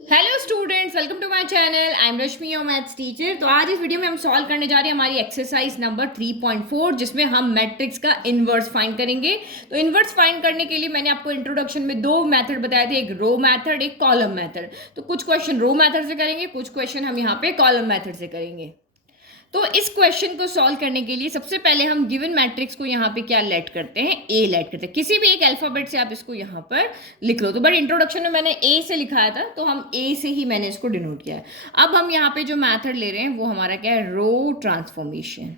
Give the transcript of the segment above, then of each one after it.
Hello students, welcome to my channel. I am Rashmi, your maths teacher. तो आज इस video में हम सॉल्व करने जा रहे हैं हमारी एक्सरसाइज नंबर 3.4, जिसमें हम मैट्रिक्स का इनवर्स फाइंड करेंगे। तो इनवर्स फाइंड करने के लिए मैंने आपको इंट्रोडक्शन में दो मेथड बताए थे, एक रो मेथड, एक कॉलम मेथड। तो कुछ क्वेश्चन रो मेथड से करेंगे, कुछ क्वेश्चन हम यहाँ पे कॉलम मेथड से करेंगे। तो इस क्वेश्चन को सॉल्व करने के लिए सबसे पहले हम गिवन मैट्रिक्स को यहाँ पे क्या लेट करते हैं, ए लेट करते हैं। किसी भी एक अल्फाबेट से आप इसको यहाँ पर लिख लो। तो बट इंट्रोडक्शन में मैंने ए से लिखाया था, तो हम ए से ही मैंने इसको डिनोट किया है। अब हम यहाँ पे जो मैथड ले रहे हैं वो हमारा क्या है, रो ट्रांसफॉर्मेशन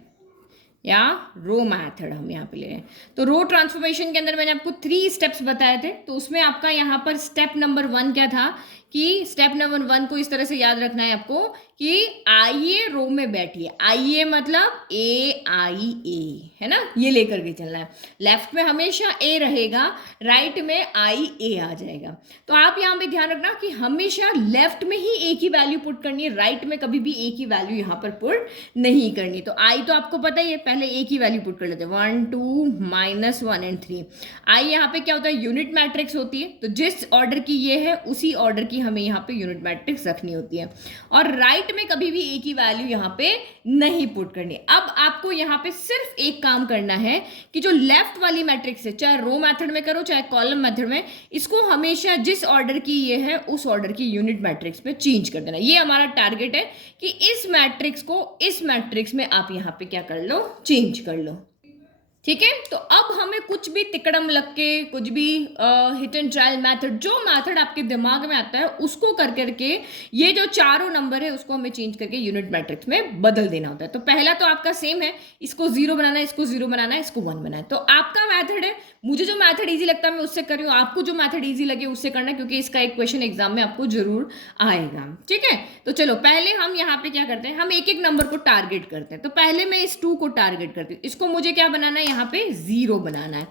या रो मैथड हम यहाँ पे ले रहे हैं। तो रो ट्रांसफॉर्मेशन के अंदर मैंने आपको 3 स्टेप्स बताए थे। तो उसमें आपका यहाँ पर स्टेप नंबर 1 क्या था कि स्टेप नंबर 1 को इस तरह से याद रखना है आपको कि आइए रो में बैठिए। आइए मतलब ए आई ए, है ना, ये लेकर के चलना है। लेफ्ट में हमेशा ए रहेगा, राइट में आई ए आ जाएगा। तो आप यहाँ पे ध्यान रखना कि हमेशा लेफ्ट में ही ए की वैल्यू पुट करनी है, राइट में कभी भी ए की वैल्यू यहाँ पर पुट नहीं करनी। तो आई तो आपको पता ही है, पहले ए की वैल्यू पुट कर लेते हैं, 1 2 -1 एंड 3। आई यहाँ पे क्या होता है, यूनिट मैट्रिक्स होती है। तो जिस ऑर्डर की ये है उसी ऑर्डर की हमें यहाँ पे यूनिट मैट्रिक्स रखनी होती है, और राइट में कभी भी ए की वैल्यू यहाँ पे नहीं पुट करनी। अब आपको यहाँ पे सिर्फ एक काम करना है कि जो लेफ्ट वाली मैट्रिक्स है, चाहे रो मेथड में करो चाहे कॉलम मेथड में, इसको हमेशा जिस ऑर्डर की ये है उस ऑर्डर की यूनिट मैट्रिक्स में चेंज कर देना। ये हमारा टारगेट है कि इस मैट्रिक्स को इस मैट्रिक्स में आप यहाँ पे क्या कर लो, चेंज कर लो। ठीक है। तो अब हमें कुछ भी तिकड़म लग के, कुछ भी हिट एंड ट्रायल मैथड, जो मैथड आपके दिमाग में आता है उसको कर करके ये जो चारों नंबर है उसको हमें चेंज करके यूनिट मैट्रिक्स में बदल देना होता है। तो पहला तो आपका सेम है, इसको 0 बनाना है, इसको 0 बनाना है, इसको 1 बनाना है। तो आपका मैथड है, मुझे जो मैथड ईजी लगता है मैं उससे कर रही हूँ, आपको जो मैथड ईजी लगे उससे करना है, क्योंकि इसका एक क्वेश्चन एग्जाम में आपको जरूर आएगा। ठीक है। तो चलो पहले हम यहाँ पे क्या करते हैं, हम एक एक नंबर को टारगेट करते हैं। तो पहले मैं इस 2 को टारगेट करती हूँ। इसको मुझे क्या बनाना है, यहाँ पे 0 बनाना है।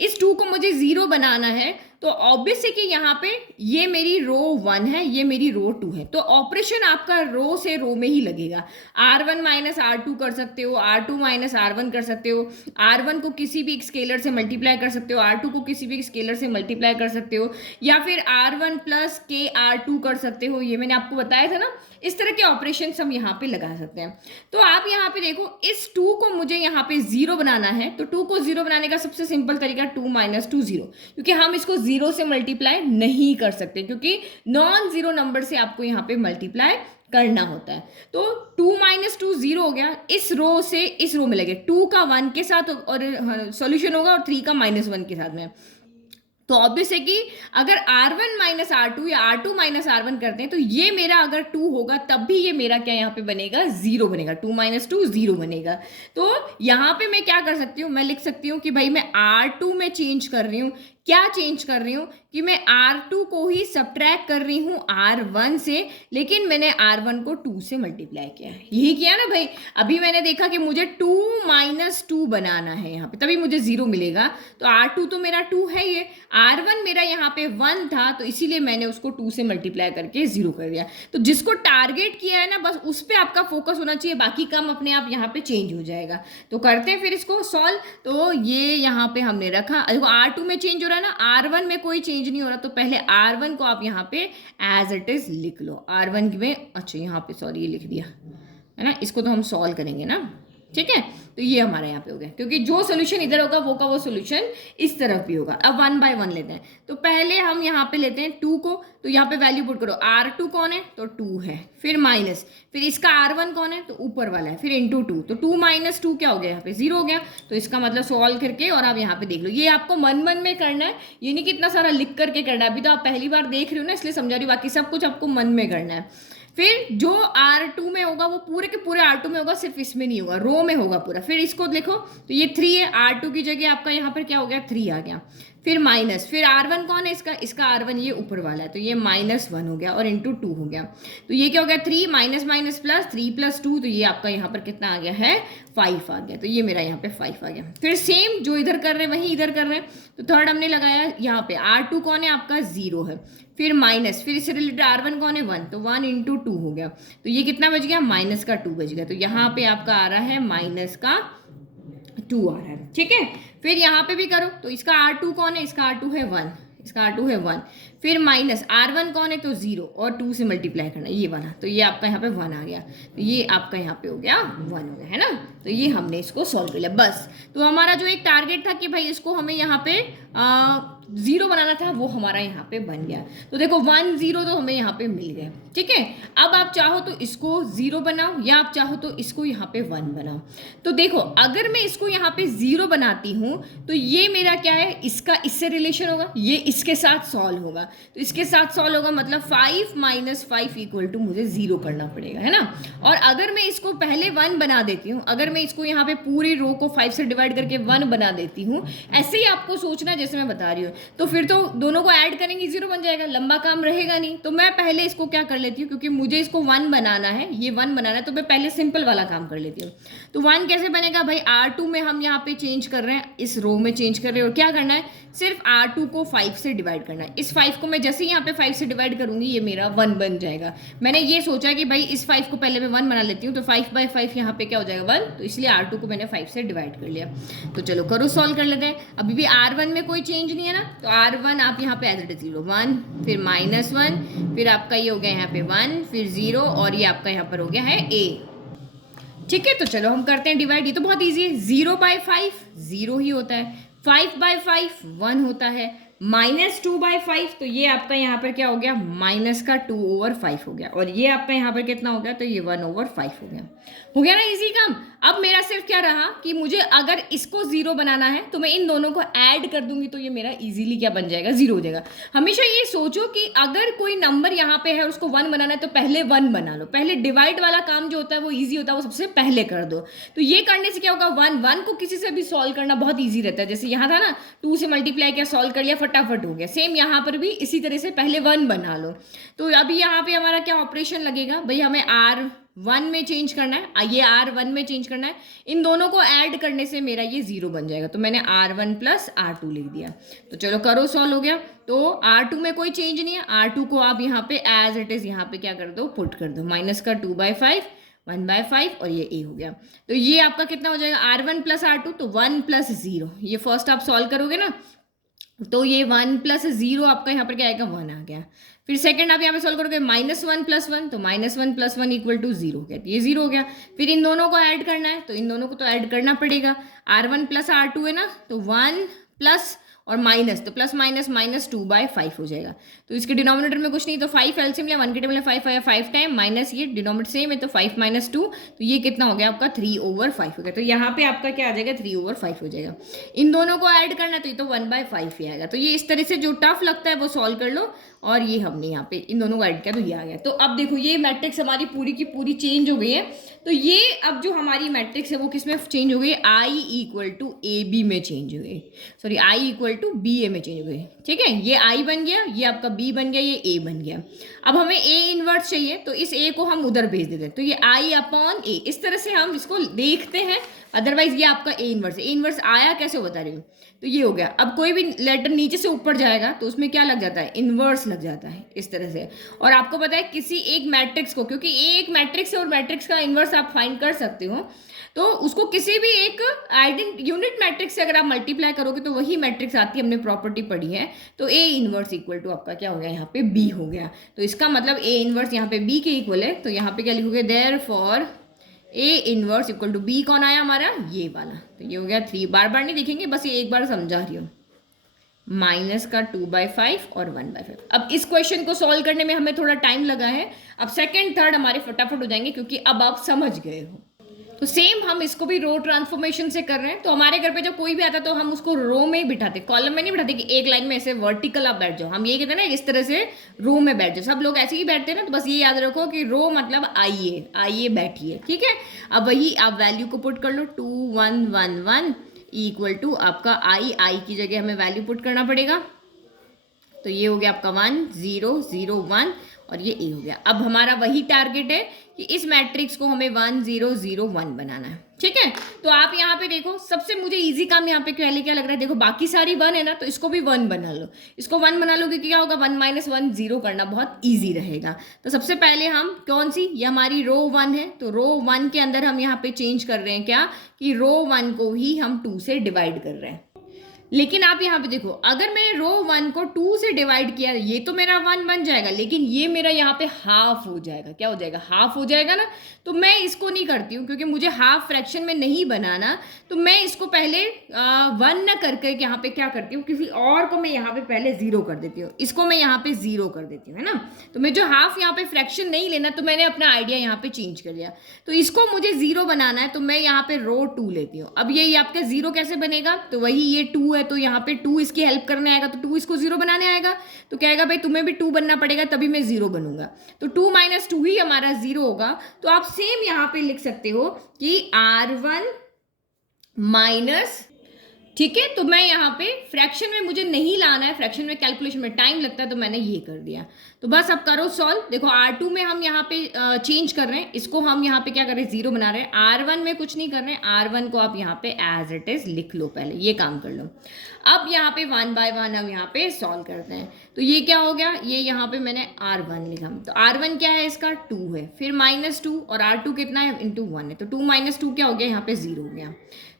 इस 2 को मुझे 0 बनाना है, तो ऑब्वियस है कि यहाँ पे ये मेरी रो 1 है, ये मेरी रो 2 है। तो ऑपरेशन आपका रो से रो में ही लगेगा। R1 माइनस R2 कर सकते हो, R2 माइनस R1 कर सकते हो, R1 को किसी भी स्केलर से मल्टीप्लाई कर सकते हो, R2 को किसी भी स्केलर से मल्टीप्लाई कर सकते हो, या फिर R1 प्लस के R2 कर सकते हो। ये मैंने आपको बताया था ना, इस तरह के ऑपरेशन हम यहाँ पे लगा सकते हैं। तो आप यहाँ पे देखो, इस 2 को मुझे यहाँ पे 0 बनाना है। तो 2 को 0 बनाने का सबसे सिंपल तरीका 2 माइनस 2 0, क्योंकि हम इसको 0 से मल्टीप्लाई नहीं कर सकते, क्योंकि नॉन जीरो नंबर से आपको यहाँ पे मल्टीप्लाई करना होता है। तो 2 माइनस 2 0 हो गया, इस रो से इस रो में लगे 2 का 1 के साथ और सॉल्यूशन होगा, और 3 का -1 के साथ में। तो ऑब्वियस है कि अगर R1 माइनस R2 या R2 माइनस R1 करते हैं, तो ये मेरा अगर 2 होगा तब भी ये मेरा क्या यहाँ पे बनेगा, 0 बनेगा। 2 माइनस 2 0 बनेगा। तो यहाँ पे मैं क्या कर सकती हूँ, मैं लिख सकती हूँ कि भाई मैं R2 में चेंज कर रही हूँ। क्या चेंज कर रही हूँ कि मैं R2 को ही सब्ट्रैक्ट कर रही हूँ R1 से, लेकिन मैंने R1 को 2 से मल्टीप्लाई किया है। यही किया ना भाई। अभी मैंने देखा कि मुझे 2 माइनस 2 बनाना है यहाँ पे, तभी मुझे 0 मिलेगा। तो R2 तो मेरा 2 है, ये R1 मेरा यहाँ पे 1 था, तो इसीलिए मैंने उसको 2 से मल्टीप्लाई करके 0 कर दिया। तो जिसको टारगेट किया है ना, बस उस पर आपका फोकस होना चाहिए, बाकी काम अपने आप यहाँ पे चेंज हो जाएगा। तो करते हैं फिर इसको सॉल्व। तो ये यहाँ पे हमने रखा, R2 में चेंज हो रहा है ना, R1 में कोई चेंज नहीं हो रहा। तो पहले R1 को आप यहाँ पे एज इट इज लिख लो। R1 में, अच्छा यहाँ पे सॉरी ये लिख दिया है ना, इसको तो हम सॉल्व करेंगे ना। ठीक है। तो ये हमारा यहाँ पे हो गया, क्योंकि जो सोल्यूशन इधर होगा वो का वो सोल्यूशन इस तरफ भी होगा। अब 1 बाय 1 लेते हैं। तो पहले हम यहाँ पे लेते हैं 2 को, तो यहाँ पे वैल्यू पुट करो। R2 कौन है, तो 2 है, फिर माइनस, फिर इसका R1 कौन है, तो ऊपर वाला है, फिर इंटू 2। तो 2 माइनस 2 क्या हो गया, यहाँ पे 0 हो गया। तो इसका मतलब सॉल्व करके, और आप यहाँ पे देख लो, ये आपको मन मन में करना है, ये नहीं कि इतना सारा लिख करके करना है। अभी तो आप पहली बार देख रहे हो ना, इसलिए समझा रही हूँ, बाकी सब कुछ आपको मन में करना है। फिर जो R2 में होगा वो पूरे के पूरे R2 में होगा, सिर्फ इसमें नहीं होगा, रो में होगा पूरा। फिर इसको देखो, तो ये 3 है, R2 की जगह आपका यहाँ पर क्या हो गया, 3 आ गया। फिर माइनस, फिर R1 कौन है, इसका R1 ये ऊपर वाला है, तो ये -1 हो गया, और इंटू 2 हो गया। तो ये क्या हो गया, 3 माइनस माइनस प्लस 3 प्लस 2, तो ये आपका यहाँ पर कितना आ गया है, 5 आ गया। तो ये मेरा यहाँ पे 5 आ गया। फिर सेम जो इधर कर रहे हैं वही इधर कर रहे हैं। तो थर्ड हमने लगाया यहाँ पे, R2 कौन है आपका, 0 है, फिर माइनस, फिर इससे रिलेटेड R1 कौन है, 1, तो 1 इंटू 2 हो गया। तो ये कितना बच गया, माइनस का 2 बच गया। तो यहाँ पे आपका आ रहा है माइनस का 2 आ रहा है। ठीक है। फिर यहाँ पे भी करो, तो इसका R2 कौन है, इसका R2 है 1, इसका R2 है 1, फिर माइनस R1 कौन है तो 0 और 2 से मल्टीप्लाई करना ये वाला, तो ये आपका यहाँ पे 1 आ गया, तो ये आपका यहाँ पे हो गया 1 हो गया, है ना। तो ये हमने इसको सॉल्व कर लिया बस। तो हमारा जो एक टारगेट था कि भाई इसको हमें यहाँ पे 0 बनाना था, वो हमारा यहाँ पे बन गया। तो देखो 1 0 तो हमें यहाँ पे मिल गया, ठीक है। अब आप चाहो तो इसको 0 बनाओ या आप चाहो तो इसको यहाँ पे 1 बनाओ। तो देखो अगर मैं इसको यहाँ पे 0 बनाती हूँ तो ये मेरा क्या है, इसका इससे रिलेशन होगा, ये इसके साथ सॉल्व होगा, तो इसके साथ सॉल्व होगा मतलब 5 - 5 इक्वल टू मुझे 0 करना पड़ेगा, है ना। और अगर मैं इसको पहले 1 बना देती हूँ, अगर मैं इसको यहाँ पे पूरी रो को 5 से डिवाइड करके 1 बना देती हूँ, ऐसे ही आपको सोचना जैसे मैं बता रही हूँ, तो फिर तो दोनों को ऐड करेंगे 0 बन जाएगा, लंबा काम रहेगा नहीं। तो मैं पहले इसको क्या कर लेती हूँ, क्योंकि मुझे इसको 1 बनाना है, ये 1 बनाना है, तो मैं पहले सिंपल वाला काम कर लेती हूँ। तो 1 कैसे बनेगा भाई, R2 में हम यहाँ पे चेंज कर रहे हैं, इस रो में चेंज कर रहे हैं, और क्या करना है, सिर्फ R2 को 5 से डिवाइड करना है। इस 5 को मैं जैसे ही यहाँ पे 5 से डिवाइड करूंगी ये मेरा 1 बन जाएगा। मैंने ये सोचा कि भाई इस 5 को पहले मैं 1 बना लेती हूँ, तो 5/5 यहाँ पे क्या हो जाएगा 1, तो इसलिए R2 को मैंने 5 से डिवाइड कर लिया। तो चलो करो सॉल्व कर लेते हैं। अभी भी R1 में कोई चेंज नहीं है ना, तो R1 आप यहाँ पे एज इट इज 1, फिर -1, फिर आपका ये हो गया यहाँ पे 1, फिर 0, और ये आपका यहाँ पर हो गया है A, ठीक है। तो चलो हम करते हैं डिवाइड, ये तो बहुत ईजी है। 0/5 0 ही होता है, 5/5 1 होता है, -2/5 तो ये आपका यहाँ पर क्या हो गया, -2/5 हो गया, और ये आपका यहाँ पर कितना हो गया, तो ये 1/5 हो गया ना, इजी काम। अब मेरा सिर्फ क्या रहा कि मुझे अगर इसको 0 बनाना है तो मैं इन दोनों को ऐड कर दूंगी, तो ये मेरा इजीली क्या बन जाएगा, 0 हो जाएगा। हमेशा ये सोचो कि अगर कोई नंबर यहाँ पे है और उसको 1 बनाना है तो पहले 1 बना लो, पहले डिवाइड वाला काम जो होता है वो ईजी होता है, वो सबसे पहले कर दो। तो ये करने से क्या होगा, 1 को किसी से भी सॉल्व करना बहुत ईजी रहता है। जैसे यहाँ था ना, 2 से मल्टीप्लाई किया, सॉल्व कर लिया, फटाफट हो गया। सेम यहाँ पर भी इसी तरह से पहले 1 बना लो। तो अभी यहाँ पे हमारा क्या ऑपरेशन लगेगा भाई, हमें R1 में चेंज करना है, ये R1 में चेंज करना है, इन दोनों को ऐड करने से मेरा ये 0 बन जाएगा। तो मैंने R1 + R2 लिख दिया। तो चलो करो सॉल्व, हो गया। तो R2 में कोई चेंज नहीं है, R2 को आप यहाँ पे एज इट इज यहाँ पे क्या कर दो, पुट कर दो, -2/5 1/5, और ये A हो गया। तो ये आपका कितना हो जाएगा, R1 + R2, तो 1 + 0, ये फर्स्ट आप सॉल्व करोगे ना, तो ये 1 + 0 आपका यहाँ पर क्या आएगा, 1 आ गया। फिर सेकंड आप यहाँ पे सॉल्व करोगे, -1 + 1, तो -1 + 1 इक्वल टू 0 हो गया, तो ये 0 हो गया। फिर इन दोनों को ऐड करना है, तो इन दोनों को तो ऐड करना पड़ेगा। R1 + R2 है ना, तो 1 प्लस और माइनस, तो प्लस माइनस -2/5 हो जाएगा। तो इसके डिनोमिनेटर में कुछ नहीं, तो 5 एलसीएम लिया, 1 के टेबल में 5 आया, 5 टाइम माइनस ये डिनोमिनेटर सेम है, तो 5 - 2, तो ये कितना हो गया आपका 3/5 हो गया। तो यहाँ पे आपका क्या आ जाएगा, 3/5 हो जाएगा। इन दोनों को ऐड करना, तो ये तो 1/5 ही आएगा। तो ये इस तरह से जो टफ लगता है वो सॉल्व कर लो, और ये हमने यहाँ पे इन दोनों को ऐड किया, तो ये आ गया। तो अब देखो ये मैट्रिक्स हमारी पूरी की पूरी चेंज हो गई है। तो ये अब जो हमारी मैट्रिक्स है वो किस में चेंज हो गई, I = AB में चेंज हो गई, सॉरी I = BA में चेंज हो गई, ठीक है। ये I बन गया, ये आपका B बन गया, ये A बन गया। अब हमें A इनवर्स चाहिए, तो इस A को हम उधर भेज देते हैं, तो ये I/A, इस तरह से हम इसको देखते हैं। अदरवाइज ये आपका A इनवर्स है। A इनवर्स आया कैसे बता रही हूँ, तो ये हो गया। अब कोई भी लेटर नीचे से ऊपर जाएगा तो उसमें क्या लग जाता है, इनवर्स लग जाता है, इस तरह से। और आपको पता है किसी एक मैट्रिक्स को, क्योंकि ए एक मैट्रिक्स है और मैट्रिक्स का इनवर्स आप फाइंड कर सकते हो, तो उसको किसी भी एक यूनिट मैट्रिक्स से अगर आप मल्टीप्लाई करोगे तो वही मैट्रिक्स आती है, हमने प्रॉपर्टी पढ़ी है। तो A इनवर्स इक्वल टू आपका क्या हो गया, यहाँ पे B हो गया। तो इसका मतलब A इनवर्स यहाँ पे B के इक्वल है, तो यहाँ पे क्या लिखोगे, therefore A inverse equal to B कौन आया हमारा, ये वाला। तो ये हो गया 3, बार बार नहीं लिखेंगे, बस ये एक बार समझा रही हूँ, -2/5 और 1/5। अब इस क्वेश्चन को सॉल्व करने में हमें थोड़ा टाइम लगा है। अब सेकंड थर्ड हमारे फटाफट हो जाएंगे, क्योंकि अब आप समझ गए हो। तो सेम हम इसको भी रो ट्रांसफॉर्मेशन से कर रहे हैं। तो हमारे घर पे जब कोई भी आता है तो हम उसको रो में ही बिठाते, कॉलम में नहीं बिठाते कि एक लाइन में ऐसे वर्टिकल आप बैठ जाओ। हम ये कहते हैं ना, इस तरह से रो में बैठ जाओ। सब लोग ऐसे ही बैठते हैं ना, तो बस ये याद रखो कि रो मतलब आइए बैठिए, ठीक है। अब वही आप वैल्यू को पुट कर लो, 2 1 1 1 इक्वल टू आपका आई की जगह हमें वैल्यू पुट करना पड़ेगा। तो ये हो गया आपका 1 0 0 1 और ये ए हो गया। अब हमारा वही टारगेट है कि इस मैट्रिक्स को हमें 1 0 0 1 बनाना है, ठीक है। तो आप यहाँ पे देखो, सबसे मुझे इजी काम यहाँ पे पहले क्या लग रहा है, देखो बाकी सारी 1 है ना, तो इसको भी 1 बना लो। इसको 1 बना लो क्योंकि क्या होगा, 1 - 1 0 करना बहुत ईजी रहेगा। तो सबसे पहले हम कौन सी, ये हमारी रो 1 है, तो रो 1 के अंदर हम यहाँ पे चेंज कर रहे हैं क्या, कि रो 1 को ही हम 2 से डिवाइड कर रहे हैं। लेकिन आप यहाँ पे देखो, अगर मैंने रो 1 को 2 से डिवाइड किया, ये तो मेरा 1 बन जाएगा, लेकिन ये मेरा यहाँ पे हाफ हो जाएगा। क्या हो जाएगा? हाफ हो जाएगा ना। तो मैं इसको नहीं करती हूँ, क्योंकि मुझे हाफ फ्रैक्शन में नहीं बनाना। तो मैं इसको पहले 1 ना करके यहाँ पे क्या करती हूँ, किसी और को मैं यहाँ पे पहले 0 कर देती हूँ। इसको मैं यहाँ पे 0 कर देती हूँ, है ना। तो मैं जो हाफ यहाँ पे फ्रैक्शन नहीं लेना, तो मैंने अपना आइडिया यहाँ पे चेंज कर लिया। तो इसको मुझे 0 बनाना है, तो मैं यहाँ पे रो 2 लेती हूँ। अब ये आपका 0 कैसे बनेगा? तो वही ये 2 है, तो यहाँ पे 2 इसकी हेल्प करने आएगा, तो 2 इसको 0 बनाने आएगा। तो क्या आएगा भाई, तुम्हें भी 2 बनना पड़ेगा, तभी मैं 0 बनूंगा। तो 2 माइनस 2 ही हमारा 0 होगा। तो आप सेम यहाँ पे लिख सकते हो कि R1 माइनस, ठीक है। तो मैं यहाँ पे फ्रैक्शन में मुझे नहीं लाना है, फ्रैक्शन में कैलकुलेशन में टाइम लगता है, तो मैंने ये कर दिया। तो बस अब करो सॉल्व। देखो R2 में हम यहाँ पे चेंज कर रहे हैं, इसको हम यहाँ पे क्या कर रहे हैं, 0 बना रहे हैं। R1 में कुछ नहीं कर रहे हैं, R1 को आप यहाँ पे एज इट इज लिख लो, पहले ये काम कर लो। अब यहाँ पे 1 बाय 1 हम यहाँ पे सॉल्व करते हैं। तो ये क्या हो गया, ये यहाँ पे मैंने R1 लिखा। तो R1 क्या है इसका, 2 है, फिर -2, और R2 कितना है, इंटू 1 है। तो 2 - 2 क्या हो गया, यहाँ पे 0 हो गया।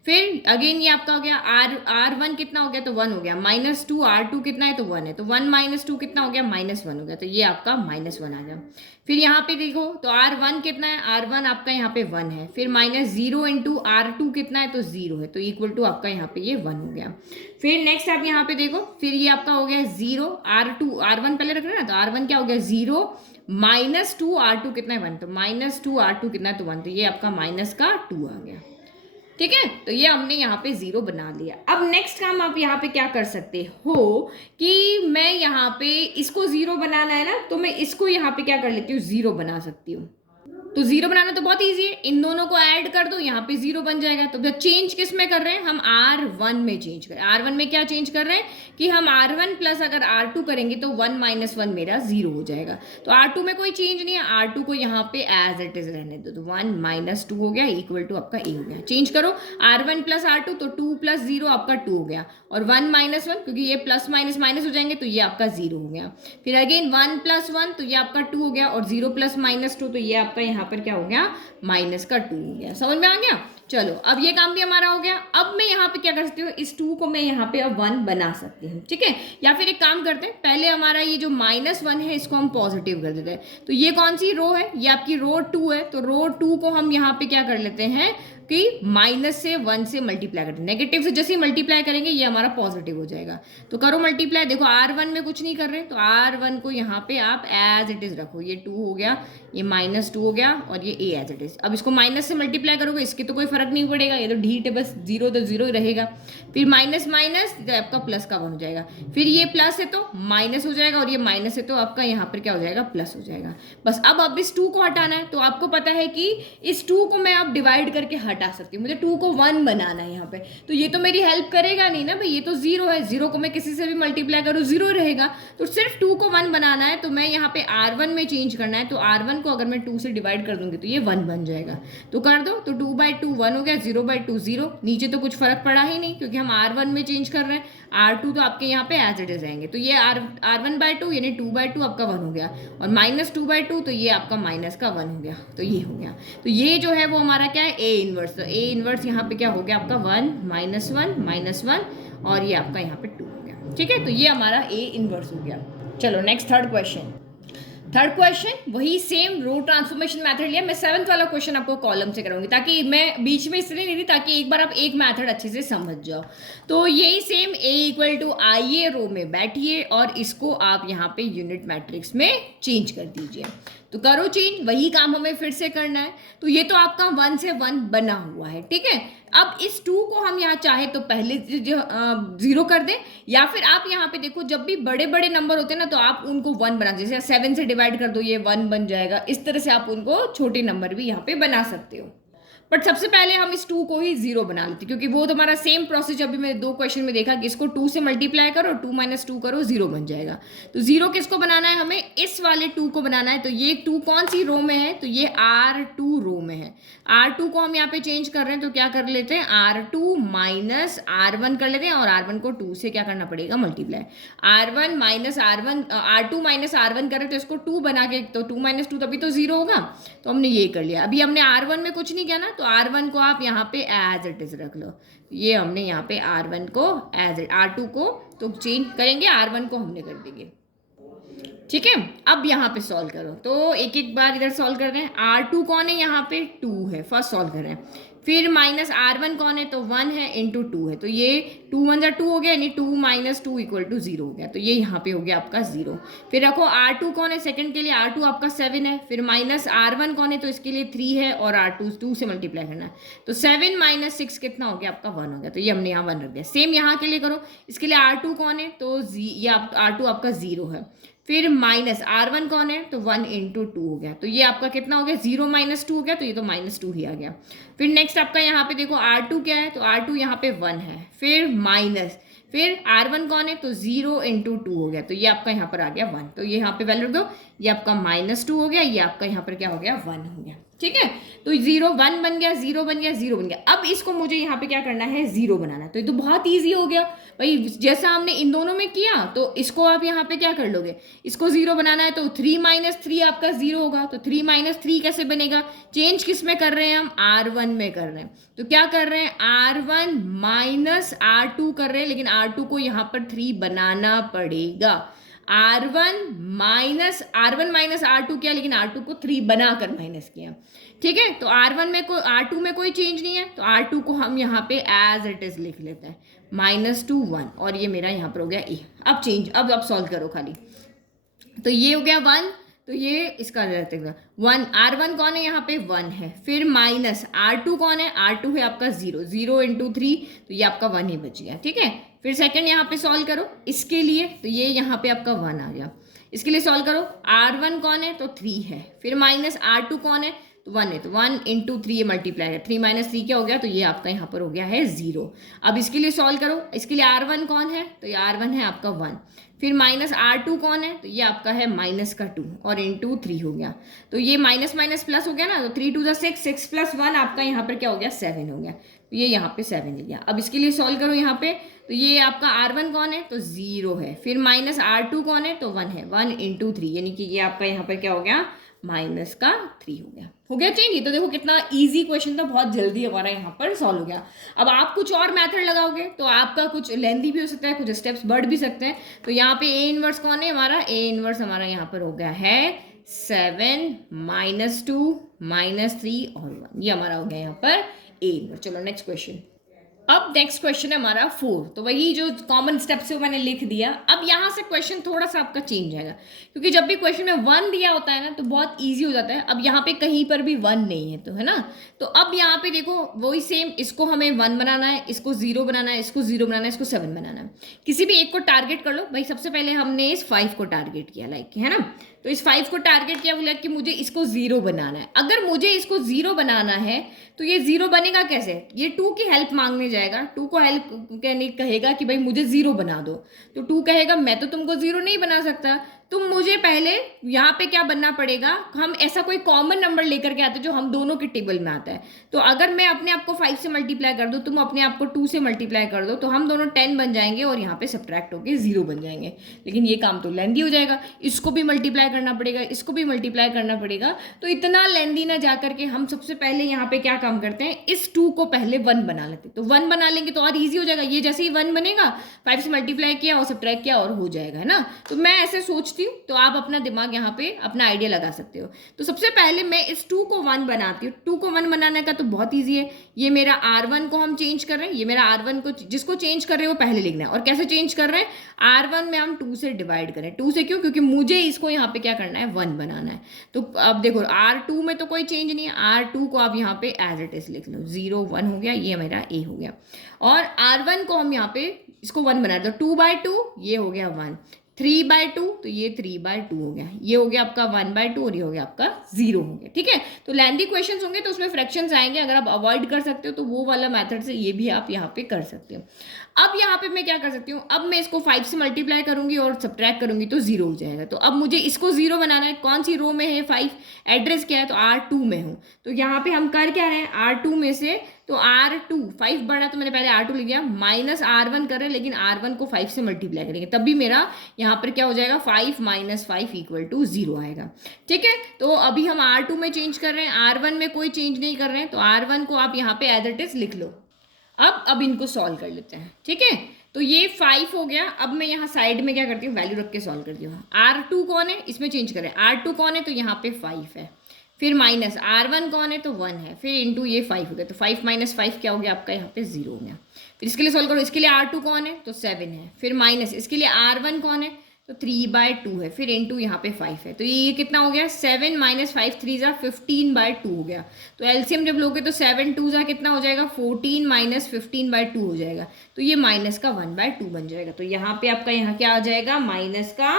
फिर अगेन ये आपका हो गया R1 कितना हो गया, तो 1 हो गया। -2 R2 कितना है, तो 1 है, तो 1 - 2 कितना हो गया, -1 हो गया। तो ये आपका -1 आ गया। फिर यहाँ पे देखो, तो R1 कितना है, R1 आपका यहाँ पे 1 है, फिर -0 इंटू R2 कितना है, तो 0 है, तो इक्वल टू आपका यहाँ पे ये 1 हो गया। फिर नेक्स्ट आप यहाँ पे देखो, फिर ये आपका हो गया 0, R1 पहले रख रहे हैं ना, तो R1 क्या हो गया 0, -2 R2 कितना है 1, तो -2 R2 कितना है, तो 1, तो ये आपका -2 आ गया। ठीक है, तो ये हमने यहाँ पे 0 बना लिया। अब नेक्स्ट काम आप यहाँ पे क्या कर सकते हो कि मैं यहाँ पे इसको 0 बनाना है ना, तो मैं इसको यहाँ पे क्या कर लेती हूँ, 0 बना सकती हूँ। तो 0 बनाना तो बहुत ईजी है, इन दोनों को ऐड कर दो, यहाँ पे 0 बन जाएगा। तो चेंज किस में कर रहे हैं, हम R1 में चेंज कर रहे हैं। R1 में क्या चेंज कर रहे हैं कि हम R1 प्लस अगर R2 करेंगे तो 1 - 1 मेरा 0 हो जाएगा। तो R2 में कोई चेंज नहीं है, R2 को यहाँ पे एज इट इज रहने दो। तो 1 - 2 हो गया, इक्वल टू आपका ए हो गया। चेंज करो, R1 प्लस R2, तो 2 + 0 आपका 2 हो गया, और 1 - 1, क्योंकि ये प्लस माइनस माइनस हो जाएंगे, तो ये आपका 0 हो गया। फिर अगेन 1 + 1, तो ये आपका 2 हो गया, और 0 + -2, तो ये आपका यहाँ पर क्या हो गया, -2 हो गया। समझ में आ गया? चलो, अब ये काम भी हमारा हो गया। अब मैं यहाँ पे क्या कर सकती हूँ, इस 2 को मैं यहाँ पे अब 1 बना सकती हूँ। ठीक है, या फिर एक काम करते हैं, पहले हमारा ये जो -1 है इसको हम पॉजिटिव कर देते हैं। तो ये कौन सी रो है, ये आपकी रो 2 है। तो रो 2 को हम यहाँ पे क्या कर लेते हैं कि -1 से मल्टीप्लाई करते हैं। नेगेटिव से जैसे ही मल्टीप्लाई करेंगे ये हमारा पॉजिटिव हो जाएगा। तो करो मल्टीप्लाई। देखो R1 में कुछ नहीं कर रहे, तो R1 को यहाँ पे आप एज इट इज रखो। ये 2 हो गया, ये -2 हो गया, और ये ए एज इट इज। अब इसको माइनस से मल्टीप्लाई करोगे, इसके तो कोई फर्क नहीं पड़ेगा, ये तो ढीट है, बस 0 तो 0 ही रहेगा। फिर माइनस माइनस तो आपका प्लस का 1 हो जाएगा। फिर ये प्लस है तो माइनस हो जाएगा, और ये माइनस है तो आपका यहाँ पर क्या हो जाएगा, प्लस हो जाएगा। बस अब इस 2 को हटाना है। तो आपको पता है कि इस 2 को मैं अब डिवाइड करके हटा सकती हूँ। मुझे 2 को 1 बनाना है यहाँ पे, तो ये तो मेरी हेल्प करेगा नहीं ना भाई, ये तो 0 है। 0 को मैं किसी से भी मल्टीप्लाई करूँ 0 रहेगा। तो सिर्फ 2 को 1 बनाना है, तो मैं यहाँ पे R1 में चेंज करना है। तो R1 को अगर मैं 2 से डिवाइड कर दूंगी तो ये 1 बन जाएगा। तो कर दो, तो 2/2 1 हो गया, 0/2 0। नीचे तो कुछ फर्क पड़ा ही नहीं, क्योंकि हम R1 में चेंज कर रहे हैं। R2 तो आपके यहाँ पे एज इट इज रहेंगे। तो ये R1/2 यानी 2/2 आपका 1 हो गया, और -2/2 तो ये आपका -1 हो गया। तो ये हो गया। तो ये जो है वो हमारा क्या है, A इनवर्स। तो A इनवर्स यहाँ पे क्या हो गया आपका 1 -1 -1, और ये आपका यहाँ पे 2 हो गया। ठीक है, तो ये हमारा A इनवर्स हो गया। चलो next third question. Third question वही सेम रो ट्रांसफॉर्मेशन मेथड लिया। मैं 7th वाला क्वेश्चन आपको कॉलम से कराऊंगी, ताकि मैं बीच में इसलिए नहीं दी ताकि एक बार आप एक मेथड अच्छे से समझ जाओ। तो यही सेम A = आइए रो में बैठिए, और इसको आप यहाँ पे यूनिट मैट्रिक्स में चेंज कर दीजिए। तो करो चेंज, वही काम हमें फिर से करना है। तो ये तो आपका 1 से 1 बना हुआ है। ठीक है, अब इस 2 को हम यहाँ चाहे तो पहले जो 0 कर दें, या फिर आप यहाँ पे देखो, जब भी बड़े बड़े नंबर होते हैं ना, तो आप उनको 1 बना, जैसे 7 से डिवाइड कर दो, ये 1 बन जाएगा। इस तरह से आप उनको छोटे नंबर भी यहाँ पे बना सकते हो। बट सबसे पहले हम इस 2 को ही 0 बना लेते, क्योंकि वो तो हमारा सेम प्रोसेस अभी मैंने 2 क्वेश्चन में देखा कि इसको 2 से मल्टीप्लाई करो, 2 - 2 करो, 0 बन जाएगा। तो 0 किसको बनाना है, हमें इस वाले 2 को बनाना है। तो ये 2 कौन सी रो में है, तो ये R2 रो में है। R2 को हम यहाँ पे चेंज कर रहे हैं, तो क्या कर लेते हैं, R2 - R1 कर लेते हैं, और R1 को 2 से क्या करना पड़ेगा, multiply. R1 - R1, R2 - R1 करें तो इसको 2 बना के, तो 2 - 2 तभी तो 0 होगा। तो हमने ये कर लिया। अभी हमने R1 में कुछ नहीं किया ना, तो R1 को आप यहाँ पे एज इट इज रख लो। ये हमने यहाँ पे R1 को एज R2 को तो चेंज करेंगे, R1 को हमने कर देंगे। ठीक है, अब यहाँ पे सॉल्व करो, तो एक एक बार इधर सॉल्व कर रहे हैं। R2 कौन है यहाँ पे 2 है, फर्स्ट सॉल्व कर रहे हैं। फिर माइनस R1 कौन है, तो 1 है इंटू 2 है, तो ये 2 1 2 हो गया, यानी 2 - 2 = 0 हो गया, तो ये यहाँ पे हो गया आपका 0। फिर रखो R2 कौन है सेकंड के लिए, R2 आपका 7 है। फिर माइनस R1 कौन है, तो इसके लिए 3 है और R2 2 से मल्टीप्लाई करना है, तो 7 - 6 कितना हो गया आपका 1 हो गया, तो ये हमने यहाँ 1 रख दिया। सेम यहाँ के लिए करो, इसके लिए R2 कौन है, तो ये R2 आपका 0 है। फिर माइनस R1 कौन है, तो 1 × 2 हो गया, तो ये आपका कितना हो गया 0 - 2 हो गया, तो ये तो -2 ही आ गया। फिर नेक्स्ट आपका यहाँ पे देखो R2 क्या है, तो R2 यहाँ पे 1 है। फिर माइनस, फिर R1 कौन है, तो 0 × 2 हो गया, तो ये आपका यहाँ पर आ गया 1, तो ये यहाँ पे वैल्यू रख दो, ये आपका -2 हो गया, ये आपका यहाँ पर क्या हो गया 1 हो गया। ठीक है, तो 0 1 बन गया, 0 बन गया, 0 बन गया। अब इसको मुझे यहाँ पे क्या करना है 0 बनाना है, तो ये तो बहुत ईजी हो गया भाई, जैसा हमने इन दोनों में किया तो इसको आप यहाँ पे क्या कर लोगे, इसको 0 बनाना है, तो 3 - 3 आपका 0 होगा, तो 3 - 3 कैसे बनेगा, चेंज किस में कर रहे हैं हम, R1 में कर रहे हैं, तो क्या कर रहे हैं R1 - R2 कर रहे हैं, लेकिन R2 को यहाँ पर 3 बनाना पड़ेगा। R1 - R2 किया, लेकिन R2 को 3 बनाकर माइनस किया। ठीक है, तो R2 में कोई चेंज नहीं है, तो R2 को हम यहाँ पे एज इट इज लिख लेते हैं, -2 1, और ये मेरा यहाँ पर हो गया A। अब चेंज, अब सॉल्व करो खाली, तो ये हो गया 1, तो ये इसका रहते 1, R1 कौन है यहाँ पे 1 है। फिर माइनस R2 कौन है, R2 है आपका 0 × 3, तो ये आपका 1 ही बच गया। ठीक है, फिर सेकंड यहाँ पे सॉल्व करो इसके लिए, तो ये यहाँ पे आपका 1 आ गया। इसके लिए सॉल्व करो, R1 कौन है, तो 3 है। फिर माइनस R2 कौन है, तो 1 है, तो 1 × 3 ये मल्टीप्लाई है, 3 - 3 क्या हो गया, तो ये आपका यहाँ पर हो गया है 0। अब इसके लिए सॉल्व करो, इसके लिए R1 कौन है, तो ये R1 है आपका 1। फिर माइनस R2 कौन है, तो ये आपका है -2 और × 3 हो गया, तो ये माइनस माइनस प्लस हो गया ना, तो 3 2 6, 6 + 1 आपका यहाँ पर क्या हो गया 7 हो गया, तो ये यहाँ पे 7 ले गया। अब इसके लिए सॉल्व करो यहाँ पे, तो ये आपका R1 कौन है, तो 0 है। फिर माइनस R2 कौन है, तो 1 है, 1 × 3, यानी कि ये आपका यहाँ पर क्या हो गया -3 हो गया चेंज। तो देखो कितना इजी क्वेश्चन था, बहुत जल्दी हमारा यहाँ पर सॉल्व हो गया। अब आप कुछ और मेथड लगाओगे तो आपका कुछ लेंथी भी हो सकता है, कुछ स्टेप्स बढ़ भी सकते हैं। तो यहाँ पे A इनवर्स कौन है हमारा, A इनवर्स हमारा यहाँ पर हो गया है 7 - 2 -3 और 1, ये हमारा हो गया यहाँ पर A इनवर्स। चलो नेक्स्ट क्वेश्चन। अब नेक्स्ट क्वेश्चन है हमारा 4, तो वही जो कॉमन स्टेप्स है वो मैंने लिख दिया। अब यहाँ से क्वेश्चन थोड़ा सा आपका चेंज आएगा, क्योंकि जब भी क्वेश्चन में 1 दिया होता है ना तो बहुत इजी हो जाता है। अब यहाँ पे कहीं पर भी 1 नहीं है, तो है ना, तो अब यहाँ पे देखो वही सेम, इसको हमें 1 बनाना है, इसको 0 बनाना है, इसको 0 बनाना है, इसको 7 बनाना है। किसी भी एक को टारगेट कर लो भाई। सबसे पहले हमने इस 5 को टारगेट किया, लाइक, है ना, तो इस 5 को टारगेट किया, बोला कि मुझे इसको 0 बनाना है। अगर मुझे इसको 0 बनाना है तो ये 0 बनेगा कैसे, ये 2 की हेल्प मांगने जाएगा, 2 को हेल्प कहने कहेगा कि भाई मुझे 0 बना दो, तो 2 कहेगा मैं तो तुमको 0 नहीं बना सकता, तुम मुझे पहले यहाँ पे क्या बनना पड़ेगा, हम ऐसा कोई कॉमन नंबर लेकर के आते हैं जो हम दोनों के टेबल में आता है। तो अगर मैं अपने आप को 5 से मल्टीप्लाई कर दूँ, तुम अपने आप को 2 से मल्टीप्लाई कर दो, तो हम दोनों 10 बन जाएंगे और यहाँ पे सब्ट्रैक्ट होके 0 बन जाएंगे। लेकिन ये काम तो लेंदी हो जाएगा, इसको भी मल्टीप्लाई करना पड़ेगा, इसको भी मल्टीप्लाई करना पड़ेगा, तो इतना लेंदी ना जा करके हम सबसे पहले यहाँ पे क्या काम करते हैं, इस 2 को पहले 1 बना लेते हैं। तो 1 बना लेंगे तो और ईजी हो जाएगा, ये जैसे ही 1 बनेगा 5 से मल्टीप्लाई किया और सब्ट्रैक्ट किया और हो जाएगा, है ना। तो मैं ऐसे सोचती हूँ, तो आप अपना दिमाग यहाँ पे अपना आइडिया लगा सकते हो। तो सबसे पहले मैं इस 2 को 1 बनाती हूँ। 2 को 1 बनाने का तो बहुत ईजी है, ये मेरा R1 को हम चेंज कर रहे हैं, ये मेरा R1 को जिसको चेंज कर रहे हैं वो पहले लिखना है। और कैसे चेंज कर रहे हैं, R1 में हम 2 से डिवाइड करें। 2 से क्यों, क्योंकि मुझे इसको यहाँ पे क्या करना है 1 बनाना है। तो अब देखो R2 में तो कोई चेंज नहीं है, R2 को आप यहाँ पे एज इट इज लिख लो, 0 1 हो गया, ये मेरा A हो गया। और R1 को हम यहाँ पे इसको 1 बना दो, 2/2 ये हो गया 1, 3/2 तो ये 3/2 हो गया, ये हो गया आपका 1/2 और ये हो गया आपका 0 हो गया। ठीक है, तो लेंथी क्वेश्चंस होंगे तो उसमें फ्रैक्शंस आएंगे, अगर आप अवॉइड कर सकते हो तो वो वाला मेथड से ये भी आप यहाँ पे कर सकते हो। अब यहाँ पे मैं क्या कर सकती हूँ, अब मैं इसको 5 से मल्टीप्लाई करूंगी और सब्ट्रैक्ट करूंगी तो 0 हो जाएगा। तो अब मुझे इसको 0 बनाना है। कौन सी रो में है 5, एड्रेस क्या है, तो R2 में हूँ। तो यहाँ पे हम कर क्या रहे हैं, R2 में से, तो R2 5 बढ़ा तो मैंने पहले R2 लिख दिया, माइनस R1 कर रहे हैं, लेकिन R1 को 5 से मल्टीप्लाई करेंगे तब भी मेरा यहाँ पर क्या हो जाएगा, 5 माइनस 5 इक्वल टू 0 आएगा। ठीक है, तो अभी हम R2 में चेंज कर रहे हैं, R1 में कोई चेंज नहीं कर रहे हैं, तो R1 को आप यहाँ पे एज इट इज लिख लो। अब इनको सॉल्व कर लेते हैं। ठीक है, तो ये 5 हो गया। अब मैं यहाँ साइड में क्या करती हूँ, वैल्यू रख के सॉल्व करती हूँ। R2 कौन है, इसमें चेंज करें, R2 कौन है, तो यहाँ पे 5 है, फिर माइनस R1 कौन है, तो 1 है, फिर इंटू ये 5 हो गया, तो 5 माइनस 5 क्या हो गया आपका, यहाँ पे 0 हो गया। फिर इसके लिए सॉल्व करो, इसके लिए R2 कौन है, तो 7 है, फिर माइनस इसके लिए R1 कौन है, तो 3/2 है, फिर इंटू यहाँ पे 5 है, तो ये कितना हो गया, 7 माइनस 5 3 ज़ा 15/2 हो गया। तो एलसीएम जब लोगे तो 7 2 ज़ा कितना हो जाएगा, 14 माइनस 15/2 हो जाएगा, तो ये माइनस का 1/2 बन जाएगा। तो यहाँ पे आपका यहाँ क्या आ जाएगा, माइनस का,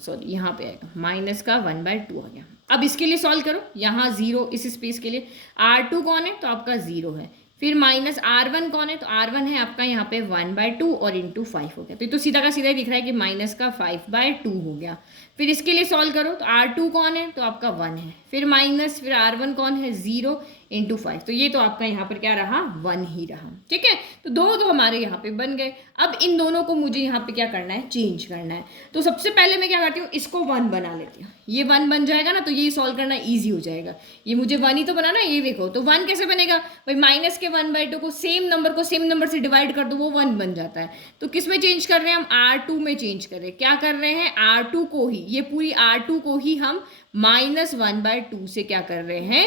सॉरी यहाँ पे आएगा माइनस का 1/2 आ गया। अब इसके लिए सॉल्व करो, यहाँ 0 इस स्पेस के लिए, R2 कौन है, तो आपका 0 है, फिर माइनस R1 कौन है, तो R1 है आपका यहाँ पे 1/2 और इंटू 5 हो गया। तो ये तो सीधा का सीधा ही दिख रहा है कि माइनस का 5/2 हो गया। फिर इसके लिए सॉल्व करो, तो R2 कौन है, तो आपका 1 है, फिर माइनस, फिर R1 कौन है, 0 इंटू 5, तो ये तो आपका यहाँ पर क्या रहा, 1 ही रहा। ठीक है, तो दो तो हमारे यहाँ पे बन गए। अब इन दोनों को मुझे यहाँ पे क्या करना है, चेंज करना है। तो सबसे पहले मैं क्या करती हूँ, इसको 1 बना लेती हूँ, ये 1 बन जाएगा ना, तो ये सॉल्व करना ईजी हो जाएगा। ये मुझे 1 ही तो बनाना है, ये देखो, तो 1 कैसे बनेगा भाई, माइनस के 1/2 को सेम नंबर से डिवाइड कर दो, वो 1 बन जाता है। तो किस में चेंज कर रहे हैं हम, R2 में चेंज कर रहे हैं। क्या कर रहे हैं, R2 को ही, ये पूरी R2 को ही हम माइनस 1/2 से क्या कर रहे हैं,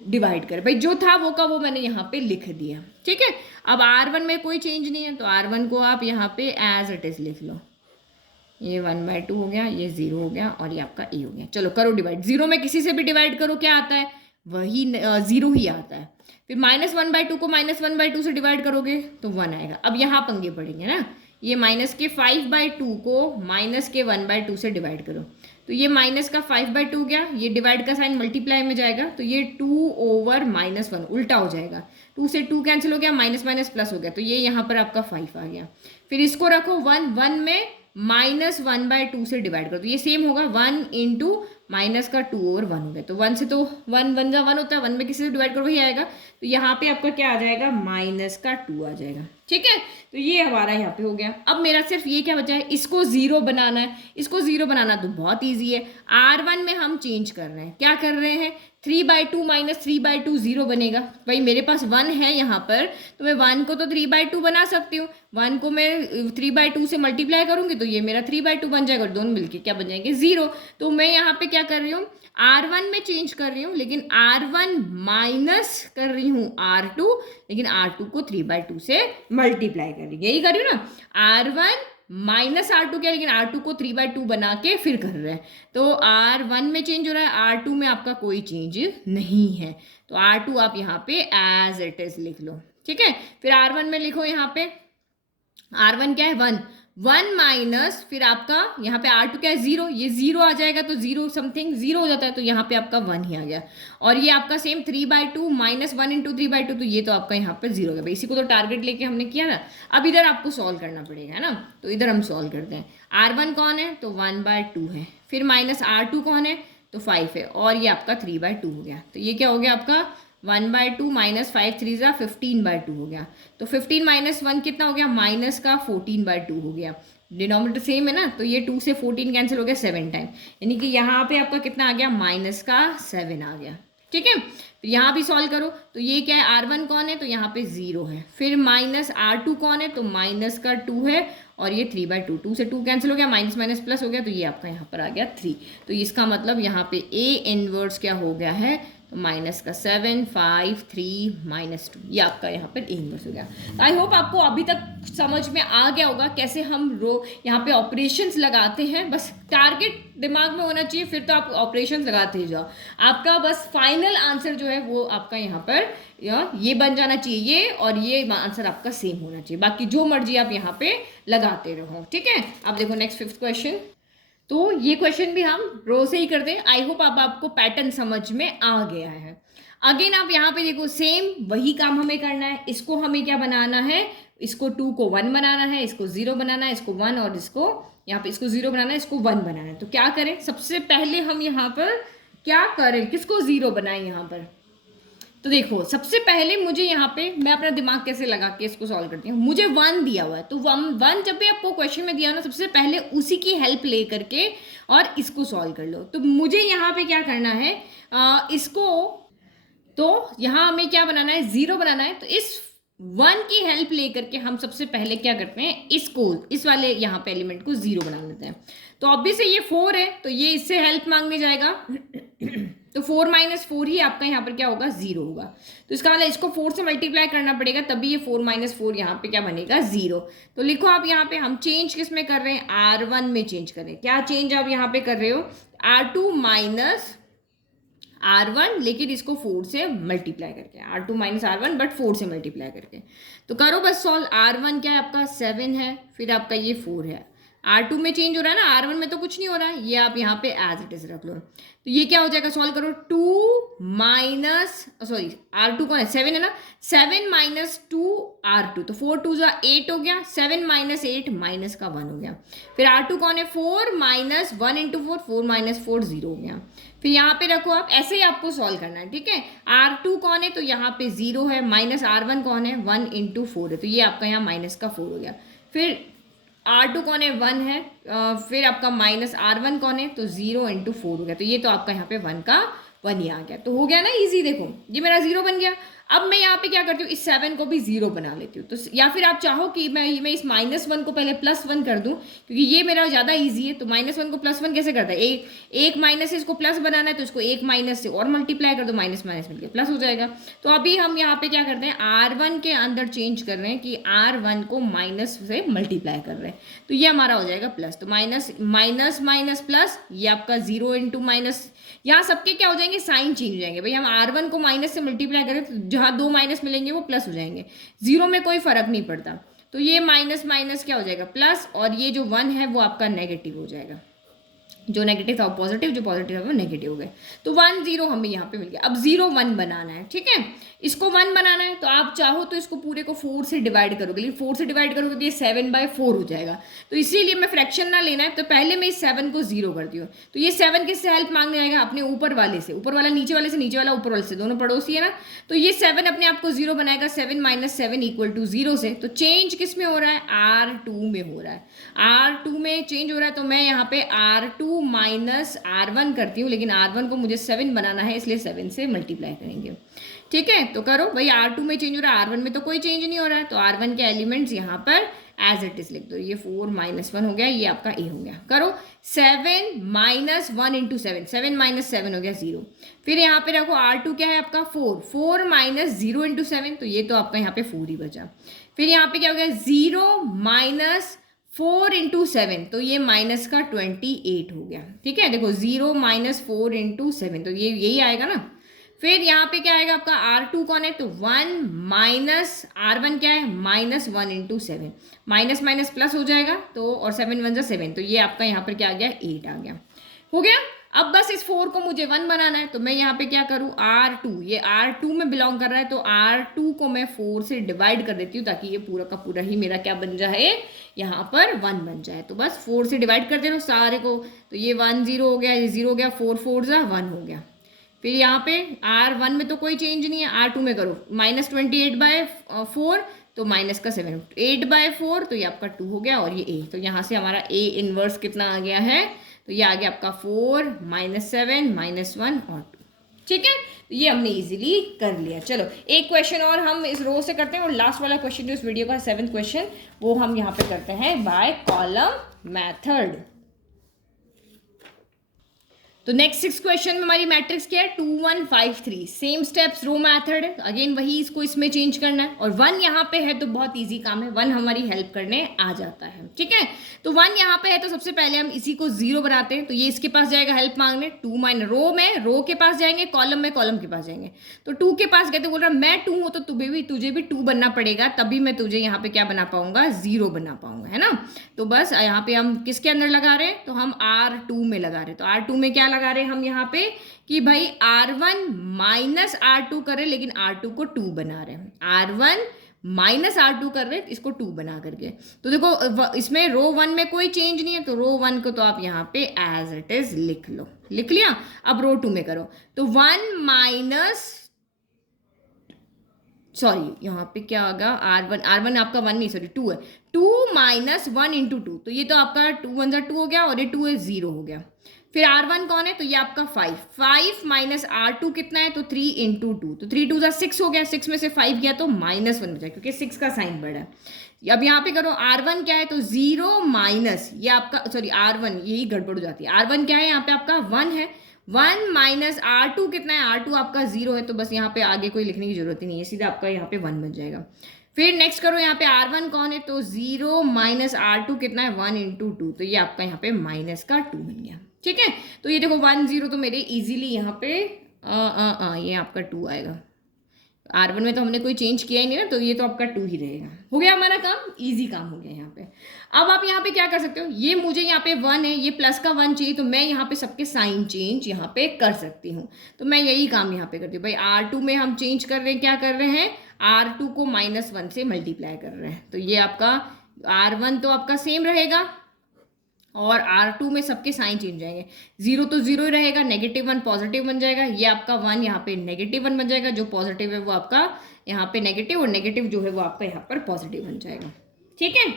डिवाइड कर, भाई जो था वो का वो मैंने यहाँ पे लिख दिया। ठीक है, अब R1 में कोई चेंज नहीं है, तो R1 को आप यहाँ पे एज इट इज लिख लो, ये 1/2 हो गया, ये 0 हो गया, और ये आपका ए हो गया। चलो करो डिवाइड, 0 में किसी से भी डिवाइड करो क्या आता है, वही 0 ही आता है। फिर माइनस 1/2 को माइनस 1/2 से डिवाइड करोगे तो 1 आएगा। अब यहाँ पंगे पड़ेंगे ना, ये माइनस के 5/2 को माइनस के 1/2 से डिवाइड करो, तो ये माइनस का 5/2 गया, ये डिवाइड का साइन मल्टीप्लाई में जाएगा, तो ये 2/-1 उल्टा हो जाएगा, 2 से 2 कैंसिल हो गया, माइनस माइनस प्लस हो गया, तो ये यहाँ पर आपका 5 आ गया। फिर इसको रखो 1 में माइनस 1/2 से डिवाइड करो, तो ये सेम होगा, 1 इंटू माइनस का 2/1 हो गया, तो 1 से तो 1 1 जा 1 होता है, 1 में किसी से डिवाइड करो वही आएगा, तो यहाँ पे आपका क्या आ जाएगा, माइनस का 2 आ जाएगा। ठीक है, तो ये हमारा यहाँ पे हो गया। अब मेरा सिर्फ ये क्या बचा है, इसको 0 बनाना है। इसको 0 बनाना तो बहुत ईजी है, R1 में हम चेंज कर रहे हैं, क्या कर रहे हैं, 3/2 माइनस 3/2 0 बनेगा। भाई मेरे पास 1 है यहाँ पर, तो मैं 1 को तो 3/2 बना सकती हूँ, 1 को मैं 3/2 से मल्टीप्लाई करूँगी तो ये मेरा 3/2 बन जाएगा, और दोनों मिलके क्या बन जाएंगे, 0। तो मैं यहाँ पे क्या कर रही हूँ, R1 में चेंज कर रही हूँ, लेकिन R1 माइनस कर रही हूँ R2, लेकिन R2 को 3/2 से मल्टीप्लाई कर रही हूँ, यही कर रही हूँ ना, R1 माइनस R2 क्या, लेकिन R2 को 3/2 बना के फिर कर रहे हैं। तो R1 में चेंज हो रहा है, R2 में आपका कोई चेंज नहीं है, तो R2 आप यहाँ पे एज इट इज लिख लो। ठीक है, फिर R1 में लिखो, यहाँ पे R1 क्या है, 1 माइनस, फिर आपका यहाँ पे R2 क्या है, 0, ये 0 आ जाएगा, तो 0 समथिंग 0 हो जाता है, तो यहाँ पे आपका 1 ही आ गया। और ये आपका सेम 3/2 माइनस 1 इंटू 3/2, तो ये तो आपका यहाँ पे 0 हो गया। इसी को तो टारगेट लेके हमने किया ना। अब इधर आपको सॉल्व करना पड़ेगा, है ना, तो इधर हम सॉल्व करते हैं। R1 कौन है, तो 1/2 है, फिर माइनस R2 कौन है, तो 5 है, और ये आपका 3/2 हो गया, तो ये क्या हो गया आपका 1/2 माइनस 5 3 ज़ा 15/2 हो गया, तो 15 माइनस 1 कितना हो गया, माइनस का 14/2 हो गया। डिनोमिनेटर सेम है ना, तो ये 2 से 14 कैंसिल हो गया 7 टाइम, यानी कि यहाँ पे आपका कितना आ गया, माइनस का 7 आ गया। ठीक है, फिर यहाँ भी सॉल्व करो, तो ये क्या है, R1 कौन है, तो यहाँ पे 0 है, फिर माइनस R2 कौन है, तो माइनस का 2 है, और ये 3/2, 2 से 2 कैंसिल हो गया, माइनस माइनस प्लस हो गया, तो ये आपका यहाँ पर आ गया 3। तो इसका मतलब यहाँ पे A इनवर्स क्या हो गया है, तो माइनस का 7 5 3 -2, ये आपका यहाँ पर A इनवर्स हो गया। तो आई होप आपको अभी तक समझ में आ गया होगा कैसे हम यहाँ पे ऑपरेशंस लगाते हैं। बस टारगेट दिमाग में होना चाहिए, फिर तो आप ऑपरेशंस लगाते ही जाओ। आपका बस फाइनल आंसर जो है वो आपका यहाँ पर ये बन जाना चाहिए, ये और ये आंसर आपका सेम होना चाहिए, बाकी जो मर्जी आप यहाँ पे लगाते रहो। ठीक है, अब देखो नेक्स्ट 5th क्वेश्चन। तो ये क्वेश्चन भी हम रो से ही करते हैं। आई होप आपको पैटर्न समझ में आ गया है। अगेन आप यहाँ पे देखो, सेम वही काम हमें करना है। इसको हमें क्या बनाना है, इसको 2 को 1 बनाना है, इसको 0 बनाना है, इसको 1 और इसको यहाँ पे इसको 0 बनाना है, इसको 1 बनाना है। तो क्या करें, सबसे पहले हम यहाँ पर क्या करें, किसको 0 बनाएं यहाँ पर। तो देखो सबसे पहले मुझे यहाँ पे मैं अपना दिमाग कैसे लगा के इसको सॉल्व करती हूँ। मुझे 1 दिया हुआ है, तो 1 जब भी आपको क्वेश्चन में दिया ना, सबसे पहले उसी की हेल्प ले करके और इसको सॉल्व कर लो। तो मुझे यहाँ पे क्या करना है, इसको, तो यहाँ हमें क्या बनाना है, 0 बनाना है। तो इस 1 की हेल्प लेकर के हम सबसे पहले क्या करते हैं, इसको, इस वाले यहाँ पे एलिमेंट को 0 बना लेते हैं। तो ऑब्वियसली ये 4 है, तो ये इससे हेल्प मांगने जाएगा तो 4 - 4 ही आपका यहाँ पर क्या होगा, 0 होगा। तो इसका मतलब इसको 4 से मल्टीप्लाई करना पड़ेगा, तभी ये 4 - 4 यहाँ पे क्या बनेगा, 0। तो लिखो आप यहाँ पे, हम चेंज किस में कर रहे हैं, R1 में चेंज कर रहे हैं। क्या चेंज आप यहाँ पे कर रहे हो, R2 - R1, लेकिन इसको 4 से मल्टीप्लाई करके, R2 - R1 बट 4 से मल्टीप्लाई करके। तो करो बस सॉल्व। R1 क्या है आपका, 7 है, फिर आपका ये 4 है। R2 में चेंज हो रहा है ना, R1 में तो कुछ नहीं हो रहा है, ये आप यहाँ पे एज इट इज रख लो। तो ये क्या हो जाएगा, सॉल्व करो, 2 सॉरी R2 कौन है, 7 है ना, 7 - 2 R2, तो 4 2 8 हो गया, 7 - 8 माइनस का 1 हो गया। फिर R2 कौन है, 4 - 1 × 4, 4 - 4 0 हो गया। फिर यहाँ पे रखो आप, ऐसे ही आपको सॉल्व करना है, ठीक है। R2 कौन है, तो यहाँ पे 0 है, माइनस R1 कौन है, 1 × 4 है, तो ये आपका यहाँ माइनस का 4 हो गया। फिर R2 कौन है, 1 है, फिर आपका माइनस R1 कौन है, तो 0 × 4 हो गया। तो ये तो आपका यहाँ पे 1 का 1 ही आ गया। तो हो गया ना इजी, देखो ये मेरा 0 बन गया। अब मैं यहाँ पे क्या करती हूँ, इस 7 को भी 0 बना लेती हूँ। तो या फिर आप चाहो कि मैं इस -1 को पहले +1 कर दूँ, क्योंकि ये मेरा ज़्यादा इजी है। तो -1 को +1 कैसे करता है, एक माइनस से इसको प्लस बनाना है, तो इसको एक माइनस से और मल्टीप्लाई कर दो, माइनस माइनस मिलकर प्लस हो जाएगा। तो अभी हम यहाँ पे क्या करते हैं, R1 के अंदर चेंज कर रहे हैं कि R1 को माइनस से मल्टीप्लाई कर रहे हैं, तो ये हमारा हो जाएगा प्लस। तो माइनस माइनस माइनस प्लस, ये आपका 0 × माइनस, यहाँ सबके क्या हो जाएंगे, साइन चेंज हो जाएंगे। भाई हम R1 को माइनस से मल्टीप्लाई करें तो जहाँ 2 माइनस मिलेंगे वो प्लस हो जाएंगे, 0 में कोई फर्क नहीं पड़ता। तो ये माइनस माइनस क्या हो जाएगा, प्लस, और ये जो 1 है वो आपका नेगेटिव हो जाएगा। जो नेगेटिव था वो पॉजिटिव, जो पॉजिटिव था वो नेगेटिव हो गए। तो 1 0 हमें यहाँ पे मिल गया। अब 0 1 बनाना है, ठीक है। इसको 1 बनाना है, तो आप चाहो तो इसको पूरे को 4 से डिवाइड करोगे, लेकिन 4 से डिवाइड करोगे तो ये 7/4 हो जाएगा। तो इसीलिए मैं फ्रैक्शन ना लेना है, तो पहले मैं इस 7 को 0 करती हूँ। तो ये 7 किससे हेल्प मांगने आएगा, अपने ऊपर वाले से। ऊपर वाला नीचे वाले से, नीचे वाला ऊपर वाले से, दोनों पड़ोसी है ना। तो ये 7 अपने आप को 0 बनाएगा, 7 - 7 = 0 से। तो चेंज किस में हो रहा है, R2 में हो रहा है। R2 में चेंज हो रहा है, तो मैं यहाँ पे R2 - R1 करती हूँ, लेकिन R1 को मुझे 7 बनाना है, इसलिए 7 से मल्टीप्लाई करेंगे, ठीक है। तो करो भाई, R2 में चेंज हो रहा है, R1 में तो कोई चेंज नहीं हो रहा है। तो R1 के एलिमेंट्स यहाँ पर एज इट इज लिख दो। ये 4 - 1 हो गया, ये आपका A हो गया। करो 7 - 1 × 7, 7 - 7 हो गया 0। फिर यहाँ पे रखो R2 क्या है आपका 4, 4 - 0 × 7, तो ये तो आपका यहाँ पे 4 ही बचा। फिर यहाँ पे क्या हो गया, 0 - 4 × 7, तो ये माइनस का 28 हो गया, ठीक है। देखो 0 - 4 × 7, तो ये यही आएगा ना। फिर यहाँ पे क्या आएगा आपका, R2 कौन है, तो 1 माइनस R1 क्या है, -1 × 7, माइनस माइनस प्लस हो जाएगा। तो और 7 1 7, तो ये आपका यहाँ पर क्या आ गया, 8 आ गया। हो गया। अब बस इस 4 को मुझे 1 बनाना है, तो मैं यहाँ पे क्या करूँ, R2, ये R2 में बिलोंग कर रहा है, तो R2 को मैं 4 से डिवाइड कर देती हूँ, ताकि ये पूरा का पूरा ही मेरा क्या बन जाए, यहाँ पर 1 बन जाए। तो बस 4 से डिवाइड कर दे रहा हूँ सारे को, तो ये 1 0 हो गया, ये 0 हो गया, 4 4 1 हो गया। फिर यहाँ पे R1 में तो कोई चेंज नहीं है, R2 में करो -28/4, तो माइनस का 7, 8/4, तो ये आपका 2 हो गया, और ये A। तो यहाँ से हमारा A इनवर्स कितना आ गया है, तो ये आ गया आपका 4 - 7 - 1 और 2, ठीक है। तो ये हमने इजीली कर लिया। चलो एक क्वेश्चन और हम इस रो से करते हैं, और लास्ट वाला क्वेश्चन जो इस वीडियो का 7th क्वेश्चन, वो हम यहाँ पे करते हैं बाय कॉलम मेथड। तो नेक्स्ट 6 क्वेश्चन में हमारी मैट्रिक्स क्या है, 2 1 5 3, सेम स्टेप्स, रो मेथड है, अगेन वही इसको इसमें चेंज करना है। और 1 यहाँ पे है तो बहुत इजी काम है, 1 हमारी हेल्प करने आ जाता है, ठीक है। तो 1 यहाँ पे है, तो सबसे पहले हम इसी को 0 बनाते हैं, तो ये इसके पास जाएगा हेल्प मांगने। 2 रो में रो के पास जाएंगे, कॉलम में कॉलम के पास जाएंगे। तो 2 के पास गए तो बोल रहा मैं 2 हूँ, तो तुझे भी 2 बनना पड़ेगा, तभी मैं तुझे यहाँ पे क्या बना पाऊंगा, 0 बना पाऊंगा, है ना। तो बस यहाँ पे हम किसके अंदर लगा रहे हैं, तो हम R2 में लगा रहे हैं। तो R2 में क्या लगा रहे हैं हम यहाँ पे, कि भाई R1 - R2 करें, लेकिन R2 को 2 बना रहे हैं। R1 -R2 कर रहे हैं इसको 2 बना करके। तो देखो इसमें रो 1 में कोई चेंज नहीं है, तो रो 1 को तो आप यहाँ पे एज इट इज लिख लो, लिख लिया। अब रो 2 में करो तो 1 माइनस, सॉरी यहाँ पे क्या होगा, R1 आपका 1 नहीं सॉरी 2 है, 2 माइनस 1 इंटू 2, तो ये तो आपका 2 1 2 हो गया और ये 2 है 0 हो गया। फिर R1 कौन है, तो ये आपका 5 माइनस R2 कितना है, तो 3 इंटू 2, तो 3 2 6 हो गया, 6 में से 5 गया तो -1 बचा क्योंकि 6 का साइन बढ़ा है। अब यहाँ पे करो R1 क्या है, तो 0 माइनस ये आपका सॉरी R1, यही गड़बड़ हो जाती है। R1 क्या है यहाँ पे आपका 1 है, 1 माइनस R2 कितना है, R2 आपका 0 है, तो बस यहाँ पे आगे कोई लिखने की जरूरत ही नहीं है, सीधा आपका यहाँ पे 1 बन जाएगा। फिर नेक्स्ट करो यहाँ पे R1 कौन है, तो 0 माइनस R2 कितना है, 1 इंटू 2, तो ये आपका यहाँ पे माइनस का 2 बन गया। ठीक है, तो ये देखो 1 0 तो मेरे इजीली यहाँ पे ये आपका 2 आएगा। R1 में तो हमने कोई चेंज किया ही नहीं ना, तो ये तो आपका 2 ही रहेगा। हो गया हमारा काम, इजी काम हो गया यहाँ पे। अब आप यहाँ पे क्या कर सकते हो, ये मुझे यहाँ पे 1 है, ये प्लस का 1 चाहिए, तो मैं यहाँ पे सबके साइन चेंज यहाँ पे कर सकती हूँ। तो मैं यही काम यहाँ पे करती हूँ भाई। R2 में हम चेंज कर रहे हैं, क्या कर रहे हैं, R2 को -1 से मल्टीप्लाई कर रहे हैं, तो ये आपका R1 तो आपका सेम रहेगा और R2 में सबके साइन चेंज हो जाएंगे। 0 तो 0 ही रहेगा, -1 पॉजिटिव बन जाएगा, ये आपका 1 यहाँ पे -1 बन जाएगा, जो पॉजिटिव है वो आपका यहाँ पे नेगेटिव और नेगेटिव जो है वो आपका यहाँ पर पॉजिटिव बन जाएगा। ठीक है,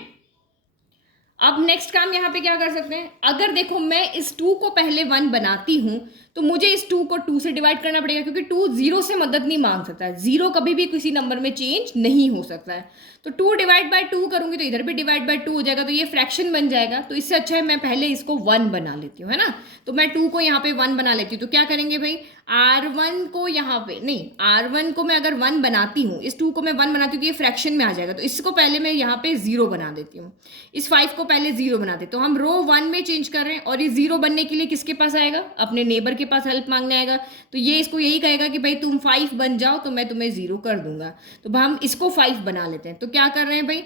अब नेक्स्ट काम यहाँ पे क्या कर सकते हैं, अगर देखो मैं इस 2 को पहले 1 बनाती हूँ तो मुझे इस 2 को 2 से डिवाइड करना पड़ेगा, क्योंकि 2 0 से मदद नहीं मांग सकता है, 0 कभी भी किसी नंबर में चेंज नहीं हो सकता है। तो 2 डिवाइड बाय 2 करूंगी तो इधर भी डिवाइड बाय 2 हो जाएगा, तो ये फ्रैक्शन बन जाएगा। तो इससे अच्छा है मैं पहले इसको 1 बना लेती हूँ, है ना। तो मैं 2 को यहाँ पे 1 बना लेती हूँ, तो क्या करेंगे भाई, R1 को यहाँ पे नहीं, R1 को मैं अगर 1 बनाती हूँ, इस 2 को मैं 1 बनाती हूँ तो ये फ्रैक्शन में आ जाएगा, तो इसको पहले मैं यहाँ पे 0 बना देती हूँ, इस 5 को पहले 0 बना देती हूँ। तो हम रो 1 में चेंज कर रहे हैं और ये 0 बनने के लिए किसके पास आएगा, अपने नेबर के पास हेल्प मांगने आएगा। तो ये इसको यही कहेगा कि भाई तुम 5 बन जाओ तो मैं तुम्हें 0 कर दूंगा। तो हम इसको 5 बना लेते हैं। तो क्या कर रहे हैं भाई,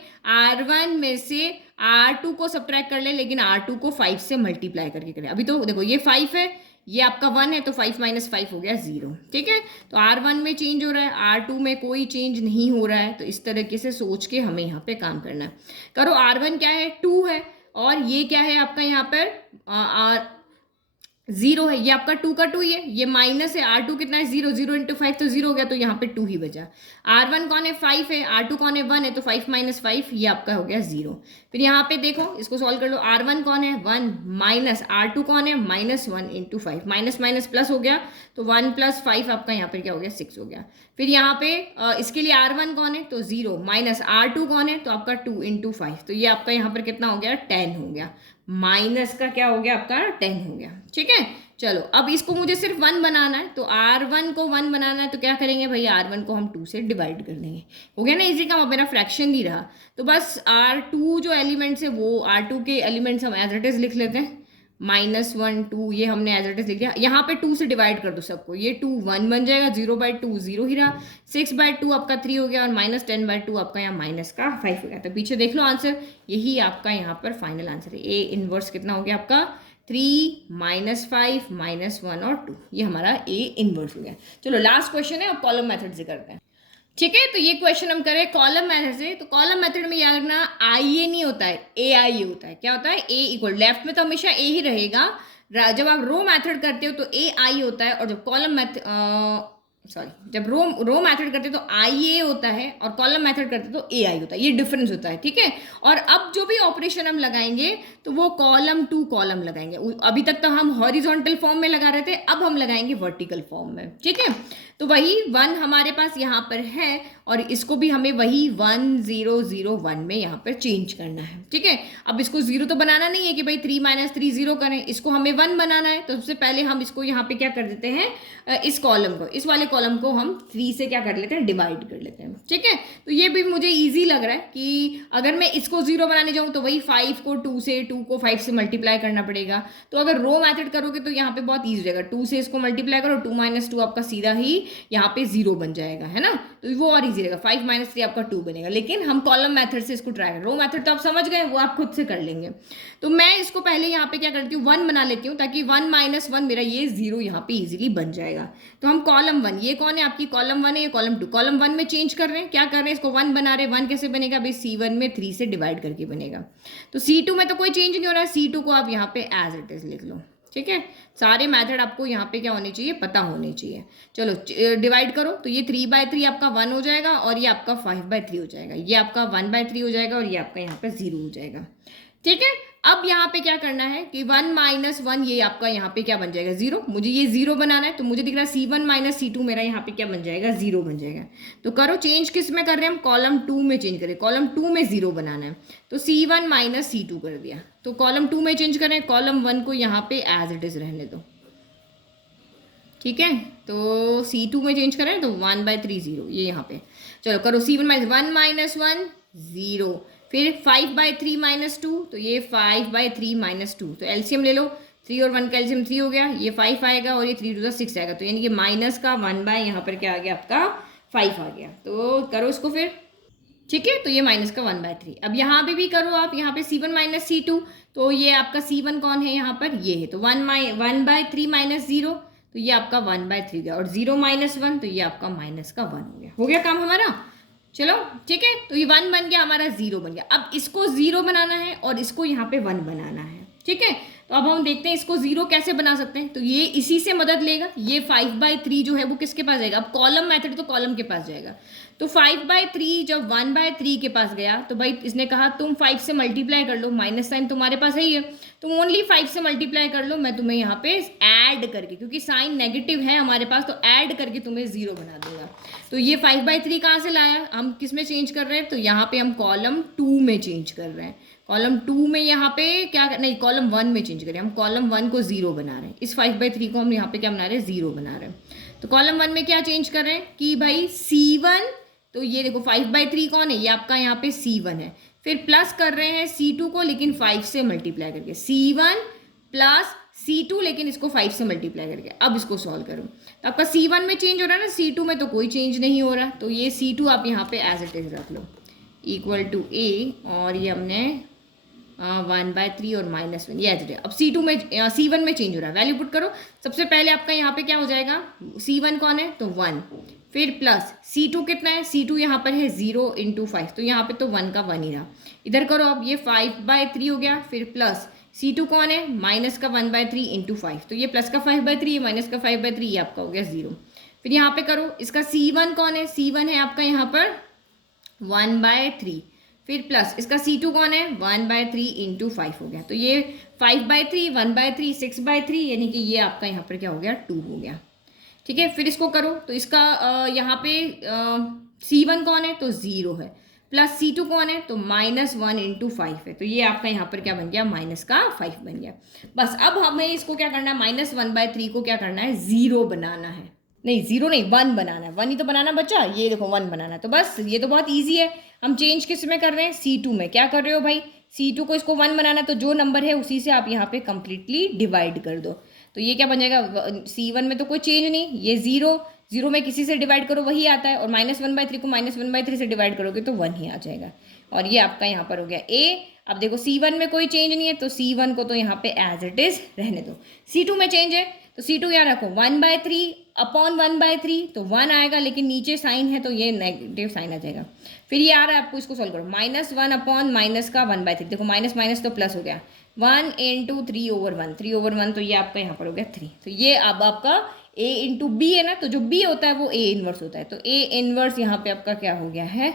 R1 में से R2 को सब्ट्रैक्ट कर ले, लेकिन R2 को 5 से मल्टीप्लाई करके करें। अभी तो देखो ये 5 है, ये आपका 1 है, तो 5 माइनस 5 हो गया 0। ठीक है, तो R1 में चेंज हो रहा है, R2 में कोई चेंज नहीं हो रहा है। तो इस तरीके से सोच के हमें यहाँ पे काम करना है। करो, R1 क्या है, 2 है, और ये क्या है आपका यहाँ पर 0 है, ये आपका 2 का 2 ही है, ये माइनस है, R2 कितना है 0, 0 इंटू 5 तो 0 हो गया, तो यहाँ पे 2 ही बचा। R1 कौन है, 5 है, R2 कौन है, 1 है, तो 5 माइनस 5 ये आपका हो गया 0। फिर यहाँ पे देखो, इसको सॉल्व कर लो, R1 कौन है 1 माइनस R2 कौन है -1 इंटू 5, माइनस माइनस प्लस हो गया, तो 1 + 5 आपका यहाँ पर क्या हो गया 6 हो गया। फिर यहाँ पे इसके लिए R1 कौन है, तो 0 माइनस R2 कौन है, तो आपका 2 इंटू 5, तो ये आपका यहाँ पर कितना हो गया 10 हो गया, माइनस का क्या हो गया आपका 10 हो गया। ठीक है, चलो अब इसको मुझे सिर्फ 1 बनाना है, तो R1 को 1 बनाना है, तो क्या करेंगे भाई, R1 को हम 2 से डिवाइड कर देंगे। हो गया ना इजी काम, अब मेरा फ्रैक्शन नहीं रहा। तो बस R2 जो एलिमेंट्स है वो R2 के एलिमेंट्स हम एज इट इज लिख लेते हैं, -1 2 ये हमने एज इट इज लिख दिया। यहाँ पे 2 से डिवाइड कर दो सबको, ये 2 1 बन जाएगा, 0/2 0 ही रहा, 6/2 आपका 3 हो गया, और -10/2 आपका यहाँ माइनस का 5 हो गया। तो पीछे देख लो आंसर, यही आपका यहाँ पर फाइनल आंसर है। A इनवर्स कितना हो गया आपका 3 -5 -1 और 2, ये हमारा A इनवर्स हो गया। चलो लास्ट क्वेश्चन है, अब कॉलम मेथड से करते हैं। ठीक है, तो ये क्वेश्चन हम करें कॉलम मेथड से। तो कॉलम मेथड में याद रखना IA नहीं होता है, AI होता है। क्या होता है, A इक्वल, लेफ्ट में तो हमेशा A ही रहेगा। जब आप रो मेथड करते हो तो AI होता है, और जब कॉलम मेथड जब रो मेथड करते तो IA होता है, और कॉलम मेथड करते तो AI होता है। ये डिफरेंस होता है। ठीक है, और अब जो भी ऑपरेशन हम लगाएंगे तो वो कॉलम टू कॉलम लगाएंगे। अभी तक तो हम हॉरिजॉन्टल फॉर्म में लगा रहे थे, अब हम लगाएंगे वर्टिकल फॉर्म में। ठीक है, तो वही 1 हमारे पास यहाँ पर है, और इसको भी हमें वही 1 0 0 1 में यहाँ पर चेंज करना है। ठीक है, अब इसको 0 तो बनाना नहीं है कि भाई 3 - 3 0 करें, इसको हमें 1 बनाना है। तो सबसे पहले हम इसको यहाँ पे क्या कर देते हैं, इस कॉलम को, इस वाले कॉलम को हम 3 से क्या कर लेते हैं, डिवाइड कर लेते हैं। ठीक है, तो ये भी मुझे ईजी लग रहा है कि अगर मैं इसको 0 बनाने जाऊँ तो वही 5 को 2 से, 2 को 5 से मल्टीप्लाई करना पड़ेगा। तो अगर रो मेथड करोगे तो यहाँ पे बहुत ईजी रहेगा, 2 से इसको मल्टीप्लाई करो, 2 - 2 आपका सीधा ही यहाँ पे 0 बन जाएगा, है ना। तो तो वो और ईजी रहेगा। 5 - 3 आपका 2 बनेगा, लेकिन हम कॉलम मेथड से इसको ट्राई करें। रो मेथड तो आप समझ गए, वो आप खुद से कर लेंगे। तो मैं इसको पहले यहाँ पे क्या करती हूँ, 1 बना लेती हूँ, ताकि 1 - 1 मेरा ये 0 यहाँ पे ईजिली बन जाएगा। तो हम कॉलम 1, ये कौन है आपकी कॉलम 1 है, ये कॉलम 2। कॉलम 1 में चेंज कर रहे हैं, क्या कर रहे हैं, इसको 1 बना रहे हैं। 1 कैसे बनेगा भाई, C1 में 3 से डिवाइड करके बनेगा। तो C2 में तो कोई चेंज नहीं हो रहा है, C2 को आप यहाँ पे एज इट इज लिख लो। ठीक है, सारे मेथड आपको यहाँ पे क्या होने चाहिए, पता होने चाहिए। चलो डिवाइड करो, तो ये 3/3 आपका 1 हो जाएगा, और ये आपका 5/3 हो जाएगा, ये आपका 1/3 हो जाएगा, और ये आपका यहाँ पे 0 हो जाएगा। ठीक है, अब यहाँ पे क्या करना है कि 1 - 1 ये आपका यहाँ पे क्या बन जाएगा, 0। मुझे ये 0 बनाना है, तो मुझे दिख रहा है C1 - C2 मेरा यहाँ पे क्या बन जाएगा, 0 बन जाएगा। तो करो चेंज, किस में कर रहे हैं हम, कॉलम 2 में चेंज करें। कॉलम 2 में 0 बनाना है, तो C1 - C2 कर दिया। तो कॉलम 2 में चेंज करें, कॉलम 1 को यहाँ पे एज इट इज रहने दो। ठीक है, तो C2 में चेंज करें तो 1/3 0, ये यहाँ पे। चलो करो C1 - 1 - 1 0, फिर 5/3 - 2, तो ये 5/3 - 2। तो एलसीएम ले लो, 3 और 1 का एलसीएम 3 हो गया, ये 5 आएगा, और ये 3 to the 6 आएगा। तो यानी कि माइनस का 1 यहाँ पर क्या आ गया आपका 5 आ गया। तो करो इसको फिर। ठीक है, तो ये माइनस का 1/3। अब यहाँ पे भी करो आप, यहाँ पे C1 - C2, तो ये आपका C1 कौन है यहाँ पर, ये है। तो 1/3 - 0, तो ये आपका 1/3 गया, और 0 - 1, तो ये आपका माइनस का 1 हो गया। हो गया काम हमारा। चलो ठीक है, तो ये 1 बन गया हमारा, 0 बन गया। अब इसको 0 बनाना है, और इसको यहाँ पे 1 बनाना है। ठीक है, तो अब हम देखते हैं इसको 0 कैसे बना सकते हैं। तो ये इसी से मदद लेगा, ये 5/3 जो है वो किसके पास जाएगा, अब कॉलम मेथड तो कॉलम के पास जाएगा। तो 5/3 जब 1/3 के पास गया, तो भाई इसने कहा तुम 5 से मल्टीप्लाई कर लो, माइनस साइन तुम्हारे पास है ही है, तुम ओनली 5 से मल्टीप्लाई कर लो, मैं तुम्हें यहाँ पे ऐड करके, क्योंकि साइन नेगेटिव है हमारे पास, तो ऐड करके तुम्हें 0 बना दूंगा। तो ये 5/3 कहाँ से लाया, हम किस में चेंज कर रहे हैं, तो यहाँ पे हम कॉलम 2 में चेंज कर रहे हैं। कॉलम 2 में यहाँ पे क्या नहीं, कॉलम 1 में चेंज करें, हम कॉलम 1 को 0 बना रहे हैं। इस 5/3 को हम यहाँ पे क्या बना रहे हैं, 0 बना रहे हैं। तो कॉलम 1 में क्या चेंज कर रहे हैं कि भाई C1, तो ये देखो 5/3 कौन है, ये आपका यहाँ पे C1 है। फिर प्लस कर रहे हैं C2 को, लेकिन 5 से मल्टीप्लाई करके, C1 प्लस C2, लेकिन इसको 5 से मल्टीप्लाई करके। अब इसको सॉल्व करो, तो आपका C1 में चेंज हो रहा है ना, C2 में तो कोई चेंज नहीं हो रहा। तो ये C2 आप यहाँ पे एज इट इज रख लो, इक्वल टू A, और ये हमने 1/3 और -1 ये एज इट है। अब C2 में C1 में चेंज हो रहा है, वैल्यू पुट करो। सबसे पहले आपका यहाँ पे क्या हो जाएगा, C1 कौन है, तो 1, फिर प्लस C2 कितना है, C2 यहाँ पर है 0 × 5, तो यहाँ पे तो 1 का 1 ही रहा। इधर करो अब, ये 5/3 हो गया, फिर प्लस C2 कौन है, माइनस का 1/3 × 5, तो ये प्लस का 5/3, ये माइनस का 5/3, ये आपका हो गया 0। फिर यहाँ पे करो, इसका C1 कौन है, C1 है आपका यहाँ पर 1/3, फिर प्लस इसका C2 कौन है, 1/3 × 5 हो गया। तो ये 5/3, 1/3, 6/3, यानी कि ये आपका यहाँ पर क्या हो गया, 2 हो गया। ठीक है, फिर इसको करो, तो इसका यहाँ पे C1 कौन है, तो 0 है, प्लस C2 कौन है, तो -1 × 5 है, तो ये आपका यहाँ पर क्या बन गया, माइनस का 5 बन गया। बस अब हमें इसको क्या करना है, -1/3 को क्या करना है, 0 बनाना है। नहीं 0 नहीं, 1 बनाना है, 1 ही तो बनाना बच्चा, ये देखो 1 बनाना है। तो बस ये तो बहुत ईजी है। हम चेंज किस में कर रहे हैं, C2 में। क्या कर रहे हो भाई, C2 को इसको 1 बनाना है, तो जो नंबर है उसी से आप यहाँ पे कंप्लीटली डिवाइड कर दो। तो ये क्या बन जाएगा, C1 में तो कोई चेंज नहीं, ये 0 में किसी से डिवाइड करो वही आता है, और -1/3 को -1/3 से डिवाइड करोगे तो 1 ही आ जाएगा। और ये आपका यहाँ पर हो गया A। अब देखो C1 में कोई चेंज नहीं है, तो C1 को तो यहाँ पे एज इट इज रहने दो। C2 में चेंज है, तो C2 यहाँ रखो 1/3 अपॉन 1/3, तो 1 आएगा, लेकिन नीचे साइन है तो ये नेगेटिव साइन आ जाएगा। फिर ये आ रहा है, आपको इसको सॉल्व करो, -1 अपॉन माइनस का 1/3, देखो माइनस माइनस तो प्लस हो गया, 1 × 3/1, 3/1, तो ये आपका यहाँ पर हो गया 3। तो ये अब आपका A × B है ना, तो जो B होता है वो A इनवर्स होता है, तो A इनवर्स यहाँ पे आपका क्या हो गया है,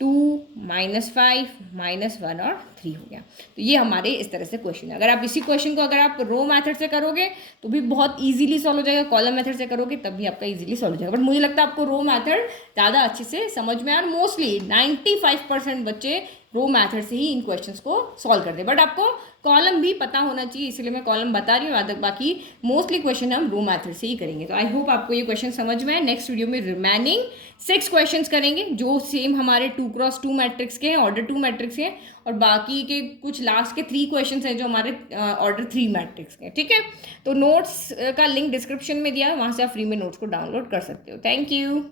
2 -5 -1 और 3 हो गया। तो ये हमारे इस तरह से क्वेश्चन है। अगर आप इसी क्वेश्चन को अगर आप रो मेथड से करोगे तो भी बहुत इजीली सॉल्व हो जाएगा, कॉलम मेथड से करोगे तब भी आपका इजीली सॉल्व हो जाएगा। बट मुझे लगता है आपको रो मेथड ज़्यादा अच्छे से समझ में, और मोस्टली 95% बच्चे रो मेथड से ही इन क्वेश्चंस को सॉल्व करते हैं। बट आपको कॉलम भी पता होना चाहिए, इसलिए मैं कॉलम बता रही हूँ, बाकी मोस्टली क्वेश्चन हम रो मेथड से ही करेंगे। तो आई होप आपको ये क्वेश्चन समझ में आए। नेक्स्ट वीडियो में रिमेनिंग 6 क्वेश्चंस करेंगे, जो सेम हमारे 2x2 मैट्रिक्स के हैं, ऑर्डर 2 मैट्रिक्स के हैं, और बाकी के कुछ लास्ट के 3 क्वेश्चंस हैं जो हमारे ऑर्डर 3 मैट्रिक्स के हैं। ठीक है, तो नोट्स का लिंक डिस्क्रिप्शन में दिया है, वहाँ से आप फ्री में नोट्स को डाउनलोड कर सकते हो। Thank you.